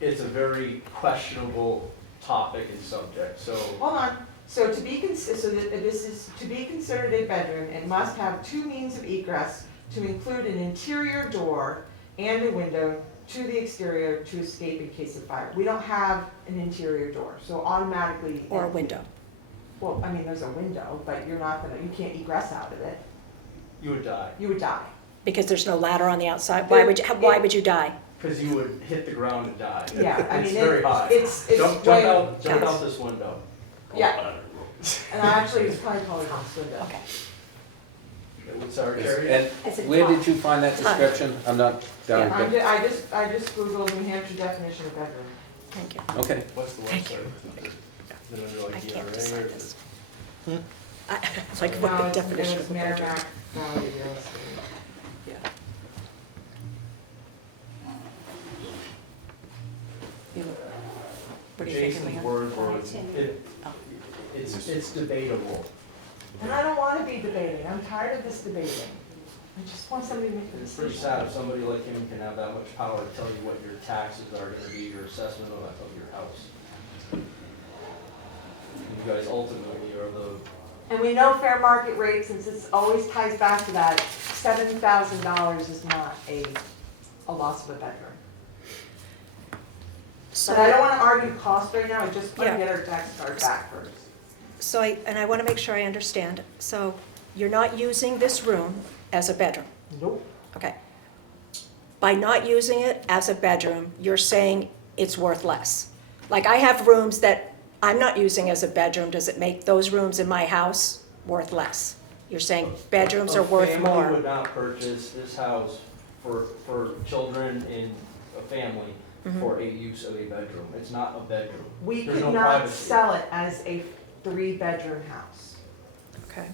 it's a very questionable topic and subject, so. Hold on, so to be so that this is, to be considered a bedroom, it must have 2 means of egress to include an interior door and a window to the exterior to escape in case of fire. We don't have an interior door, so automatically. Or a window. Well, I mean, there's a window, but you're not gonna, you can't egress out of it. You would die, You would die. Because there's no ladder on the outside? Why would you die? because you would hit the ground and die. Yeah, I It's mean, very high. it's Jump way. out this window. Yeah, and actually, it's probably taller than this window. Okay. What's our area? And Is it where tall? did you find that description? I'm not down, Yeah, but, I just Googled New Hampshire definition of bedroom. Thank you. okay. What's the Thank you. website? Is it under I like can't ERA decide or- this. Like what No, the it's definition of a bedroom? Merrimack Valley Real Estate. Yeah. What do you think, Jason's Leon? words were, Oh. it's debatable. And I don't wanna be debating, I'm tired of this debating. I just want somebody to make the It's pretty decision. sad if somebody like him can have that much power to tell you what your taxes are gonna be, your assessment of your house. You guys ultimately are the, And we know fair market rate, since this always ties back to that, $7,000 is not a loss of a bedroom. But I don't wanna argue cost right now, I just wanna Yeah. get our tax card back first. So I want to make sure I understand. So you're not using this room as a bedroom? Nope. Okay. By not using it as a bedroom, you're saying it's worth less? Like I have rooms that I'm not using as a bedroom, does it make those rooms in my house worth less? You're saying bedrooms are worth A family more? would not purchase this house for children in a family Mhm. for a use of a bedroom. It's not a bedroom. We There's could no not privacy. sell it as a 3-bedroom house. Okay.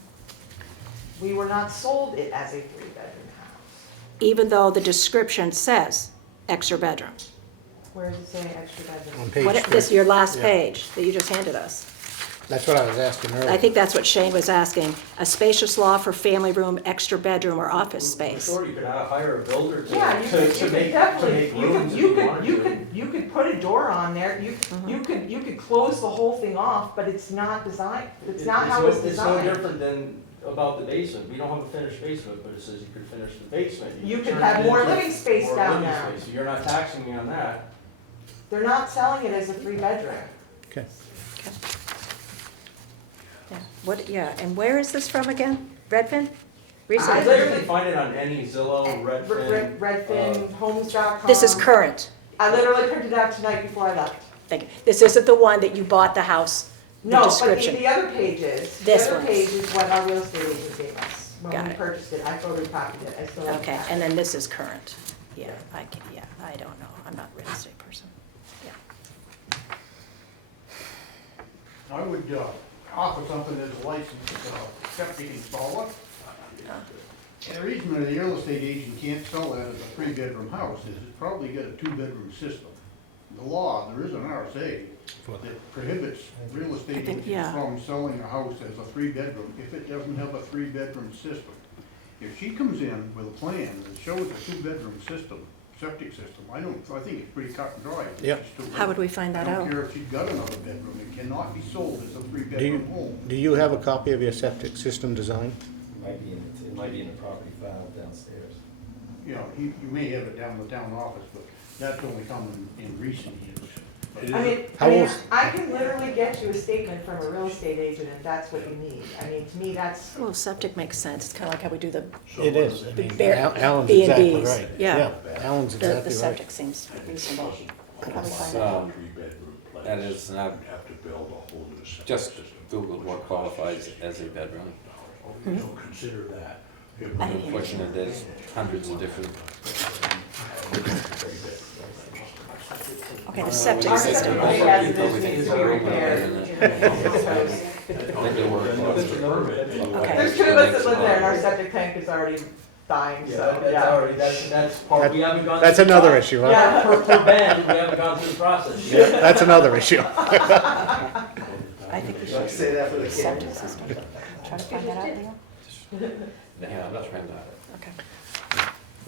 We were not sold it as a 3-bedroom house. Even though the description says extra bedroom? Where does it say extra bedroom? On page What, three. this, your last Yeah. page that you just handed us? That's what I was asking earlier. I think that's what Shane was asking. A spacious loft for family room, extra bedroom, or office space. Sure, you could hire a builder Yeah, you could, to you make could definitely, rooms if you wanted to. you could put a door on there, you could close the whole thing off, but it's not designed, it's not how it's It's no designed. different than about the basement. We don't have a finished basement, but it says you could finish the basement. You could turn have it more into living space more down living there. space. You're not taxing me on that. They're not selling it as a 3-bedroom. Okay. Yeah. What, yeah, and where is this from again? Redfin? I Recently? You literally- can find it on any Zillow, Redfin. Redfin, Homes.com. This is current. I literally printed it out tonight before I left. Thank you. This isn't the one that you bought the house, the No, but description. the other pages, the This other one. page is what our real estate agent gave us. Got When we it. purchased it, I photocopied it, I still have it. Okay, and then this is current. Yeah, I don't know. I'm not a real estate person. Yeah. I would offer something as a licensed septic installer. And the reason that the real estate agent can't sell that as a 3-bedroom house is it's probably got a 2-bedroom system. The law, there is an RSA that prohibits real estate I think, agents yeah. from selling a house as a 3-bedroom if it doesn't have a 3-bedroom system. If she comes in with a plan that shows a 2-bedroom system, septic system, I think it's pretty cut and dry. It's Yep. just a- How would we find that I out? don't care if she's got another bedroom, it cannot be sold as a Do you, 3-bedroom home. do you have a copy of your septic system design? It might be in the property file downstairs. You know, you may have it down in the town office, but that's only come in recent years. How old- I can literally get you a statement from a real estate agent if that's what you need. I mean, to me, that's, Well, septic makes sense. It's kind of like how we do the It is. I The mean, bare- Alan's B&Bs, exactly right. yeah. Alan's the exactly right. septic seems reasonable. How do we find that out? That is now, Have to build a whole new septic just system. Googled what qualifies as a bedroom. We don't consider that. Unfortunately, there's hundreds of different. Okay, the septic Our system. septic tank has this needs to be repaired. Okay. There's 2 of us that live there and our septic tank is already dying, Yeah, so, that's yeah. already, that's part, we haven't gone. That's through the another process. issue, huh? Yeah. For Ben, we haven't gone through the process Yeah, yet. that's another issue. I think we should. Say that for the Septic camera. system. Try to find that out, Leo? Yeah, I'm not trying that. Okay.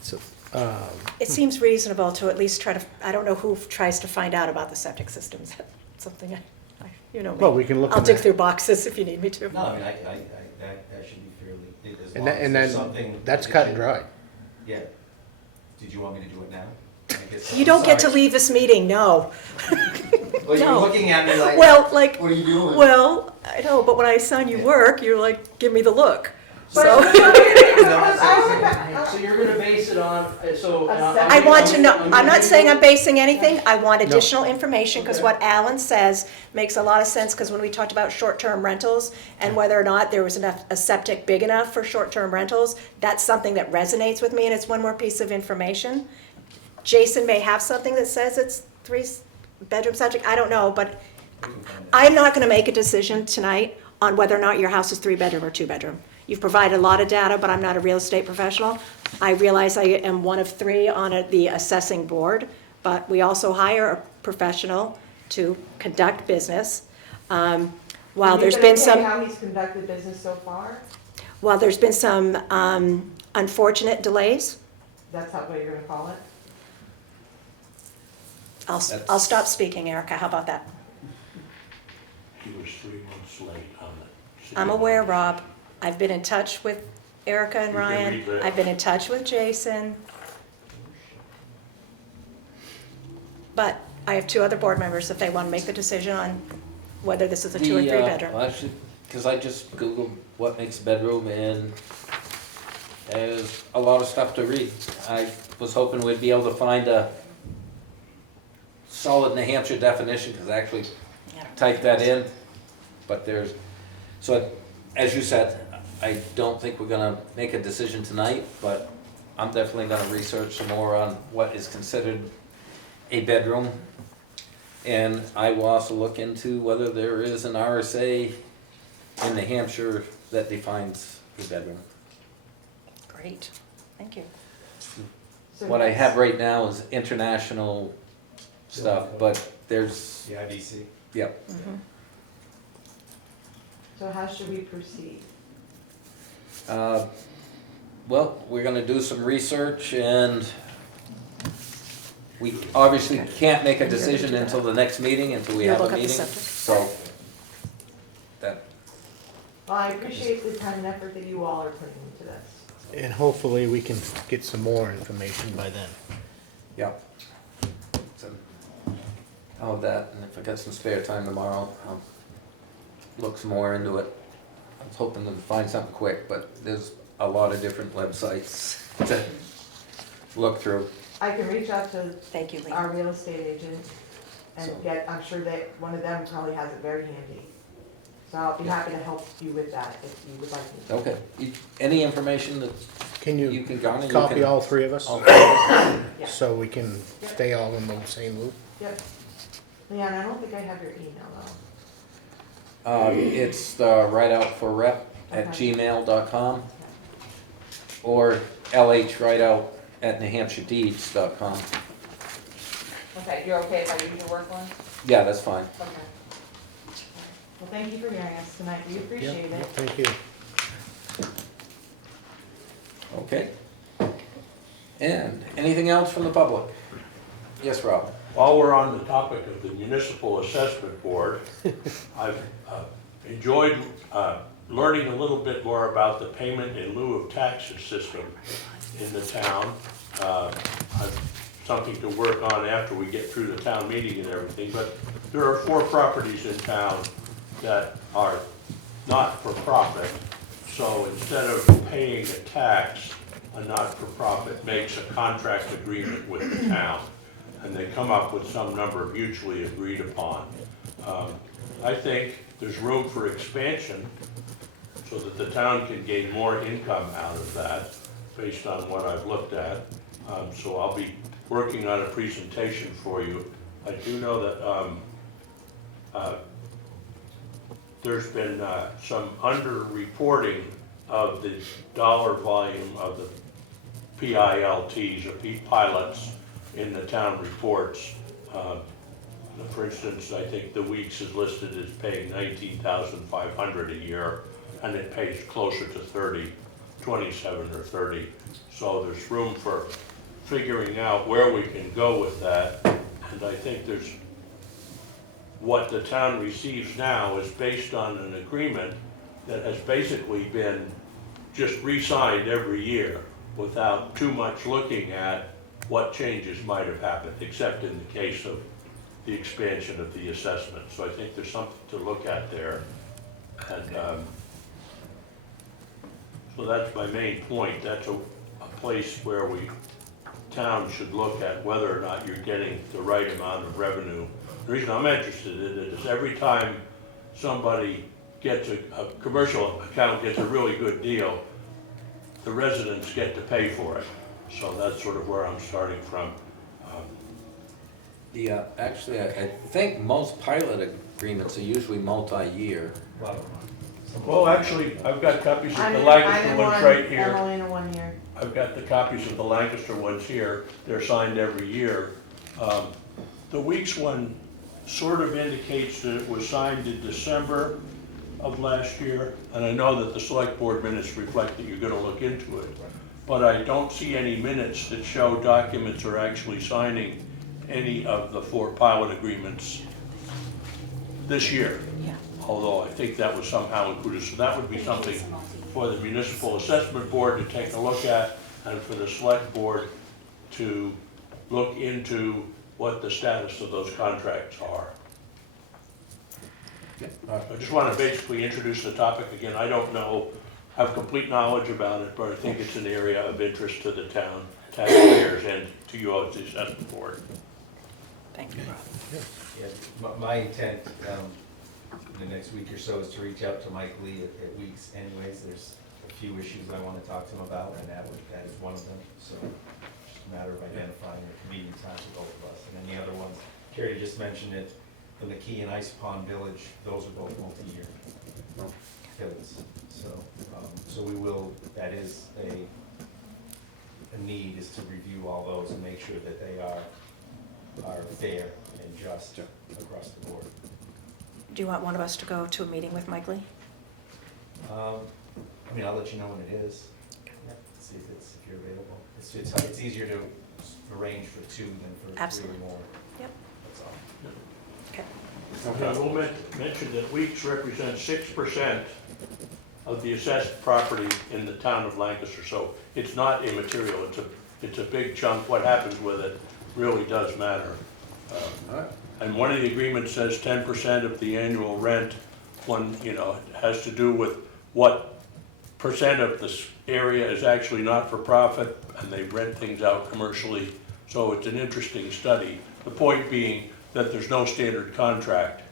So It seems reasonable to at least try to, I don't know who tries to find out about the septic systems. Something you know me. Well, we can look I'll at dig that. through boxes if you need me to. No, I mean, that should be fairly, as And long that- as and there's then, something. that's that cut and should- dry. Yeah. Did you want me to do it now? I guess- You don't get to Sorry. leave this meeting, no. Well, you're No. looking at me like, Well, like, what are you doing? well, I know, but when I assign you work, you're like, give me the look. But So, So you're gonna base it on, so. I want to know, I'm not saying I'm basing anything, I want additional information, because Okay. what Alan says makes a lot of sense, because when we talked about short-term rentals, and whether or not there was enough, a septic big enough for short-term rentals, that's something that resonates with me, and it's one more piece of information. Jason may have something that says it's 3-bedroom septic, I don't know, but I'm not gonna make a decision tonight on whether or not your house is 3-bedroom or 2-bedroom. You've provided a lot of data, but I'm not a real estate professional. I realize I am one of 3 on the assessing board, but we also hire a professional to conduct business. While there's been some, How he's conducted business so far? while there's been some unfortunate delays, That's what you're gonna call it? I'll stop speaking, Erica, how about that? He was 3 months late on the city. I'm aware, Rob. I've been in touch with Erica and You can Ryan. read that. I've been in touch with Jason. But I have 2 other board members if they want to make the decision on whether this is a 2 or 3-bedroom. Well, actually, because I just Googled what makes a bedroom, and there's a lot of stuff to read. I was hoping we'd be able to find a solid New Hampshire definition, because I actually typed that in, but there's, so as you said, I don't think we're gonna make a decision tonight, but I'm definitely gonna research some more on what is considered a bedroom. And I will also look into whether there is an RSA in New Hampshire that defines a bedroom. Great, thank you. So What I that's- have right now is international stuff, but there's, The IBC. yep. Mhm. So how should we proceed? Well, we're gonna do some research, and we obviously can't make a decision until the next meeting, until we You'll have a look up the meeting. septic. So, that, Well, I appreciate the time and effort that you all are putting into this. And hopefully we can get some more information by then. yeah. So, all of that, and if I got some spare time tomorrow, I'll look some more into it. I was hoping to find something quick, but there's a lot of different websites to look through. I can reach out to Thank you, Lee. our real estate agent and So- get, I'm sure that one of them probably has it very handy. So I'll be happy to help you with that if you would like me to. Okay, any information that Can you you can garner, you copy can. all 3 of us? all three of us. Yeah. So we can stay all in the same loop? Yep. Leon, I don't think I have your email though. It's rideoutforrep@gmail.com or lhrideout@newhampshiredeeds.com. Okay, you're okay if I use your work one? Yeah, that's fine. Okay. Well, thank you for hearing us tonight. We appreciate Yep, it. thank you. Okay. And anything else from the public? Yes, Rob? While we're on the topic of the Municipal Assessment Board, I've enjoyed learning a little bit more about the payment in lieu of taxes system in the town. I've something to work on after we get through the town meeting and everything, but there are 4 properties in town that are not for profit. So instead of paying a tax, a not-for-profit makes a contract agreement with the town, and they come up with some number mutually agreed upon. I think there's room for expansion so that the town can gain more income out of that, based on what I've looked at. So I'll be working on a presentation for you. I do know that there's been some under-reporting of the dollar volume of the PILTs, or pilots, in the town reports. For instance, I think the Weeks is listed as paying $19,500 a year, and it pays closer to 30, 27 or 30. So there's room for figuring out where we can go with that. And I think what the town receives now is based on an agreement that has basically been just re-signed every year without too much looking at what changes might have happened, except in the case of the expansion of the assessment. So I think there's something to look at there. And so that's my main point. That's a place where town should look at whether or not you're getting the right amount of revenue. The reason I'm interested in it is every time somebody gets a commercial account gets a really good deal, the residents get to pay for it. So that's sort of where I'm starting from. Actually, I think most pilot agreements are usually multi-year. Well, actually, I've got copies of the I'm Lancaster in ones one, right here. Emily in one here. I've got the copies of the Lancaster ones here. They're signed every year. The Weeks one sort of indicates that it was signed in December of last year, and I know that the select board minutes reflect that you're gonna look into it. But I don't see any minutes that show documents are actually signing any of the 4 pilot agreements this year. Yeah. Although I think that was somehow included, so that would be something for the municipal assessment board to take a look at, and for the select board to look into what the status of those contracts are. I just want to basically introduce the topic again. I don't have complete knowledge about it, but I think it's an area of interest to the town taxpayers and to you all as the assessment board. Thank you, Rob. Yeah, my intent, in the next week or so is to reach out to Mike Lee at Weeks anyways. There's a few issues I want to talk to him about, and that is one of them. So just a matter of identifying a convenient time for both of us. And then the other ones, Carrie just mentioned it, the McKee and Ice Pond Village, those are both multi-year bills. So we will, that is a need, is to review all those and make sure that they are fair and just across the board. Do you want one of us to go to a meeting with Mike Lee? I mean, I'll let you know when it is. See if you're available. It's easier to arrange for 2 than for Absolutely. 3 or more. Yep. That's all. Okay. I will mention that Weeks represents 6% of the assessed property in the town of Lancaster, so it's not immaterial. It's a big chunk. What happens with it really does matter. And one of the agreements says 10% of the annual rent. One, it has to do with what percent of this area is actually not for profit, and they rent things out commercially. So it's an interesting study. The point being that there's no standard contract,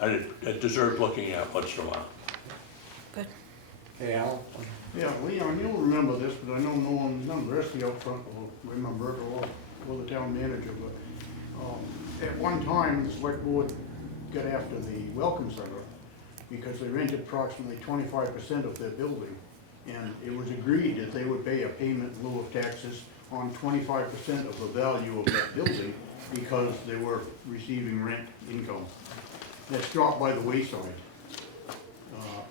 and it deserves looking at once in a while. Good. Hey, Al? Yeah, Leon, you'll remember this, but I know none of the rest of you up front will remember it, or the town manager, but at one time, the select board got after the Welcome Center because they rented approximately 25% of their building. And it was agreed that they would pay a payment in lieu of taxes on 25% of the value of that building because they were receiving rent income. That's dropped by the wayside.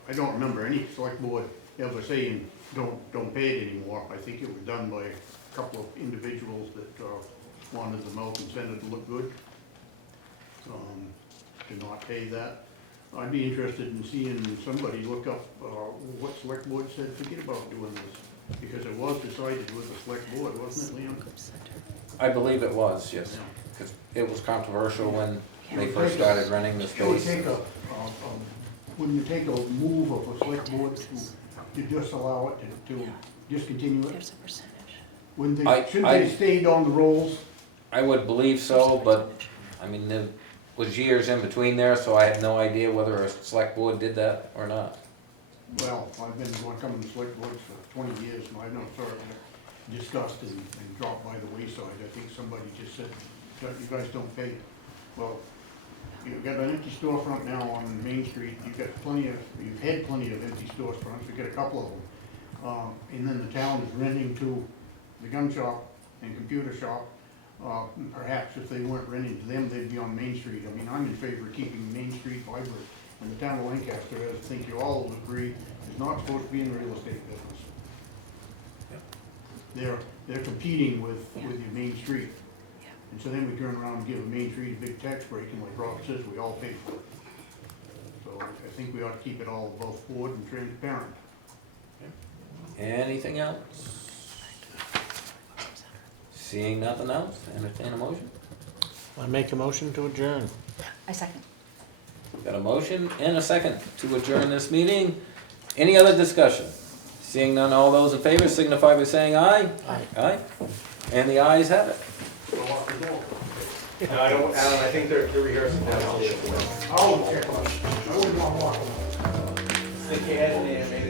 I don't remember any select board ever saying, don't pay it anymore. I think it was done by a couple of individuals that wanted the Malcolm Center to look good, to not pay that. I'd be interested in seeing somebody look up what select board said, forget about doing this, because it was decided with the select board, wasn't it, Leon? I believe it was, yes. Because it was controversial when they first started renting the space. Wouldn't you take a move of a select board to just allow it, to discontinue it? There's a percentage. Shouldn't they stayed on the rolls? I would believe so, but, I mean, there was years in between there, so I have no idea whether a select board did that or not. Well, I've been coming to select boards for 20 years, and I've never saw it discussed and dropped by the wayside. I think somebody just said, you guys don't pay. Well, you've got an empty storefront now on Main Street. You've had plenty of empty storefronts. We've got a couple of them. And then the town is renting to the gun shop and computer shop. Perhaps if they weren't renting to them, they'd be on Main Street. I mean, I'm in favor of keeping Main Street vibrant. And the town of Lancaster, I think you all will agree, is not supposed to be in the real estate business. they're competing with your main street. Yeah. And so then we turn around and give a main street a big tax break, and like Robert says, we all pay for it. So I think we ought to keep it all above board and transparent. Anything else? Seeing nothing else, entertain a motion. I make a motion to adjourn. I second. Got a motion and a second to adjourn this meeting. Any other discussion? Seeing none, all those in favor signify by saying aye. Aye. Aye. And the ayes have it. No, I don't, Alan, I think they're rehearsing downstairs. Oh, okay. I wouldn't want to walk. Think you had it, maybe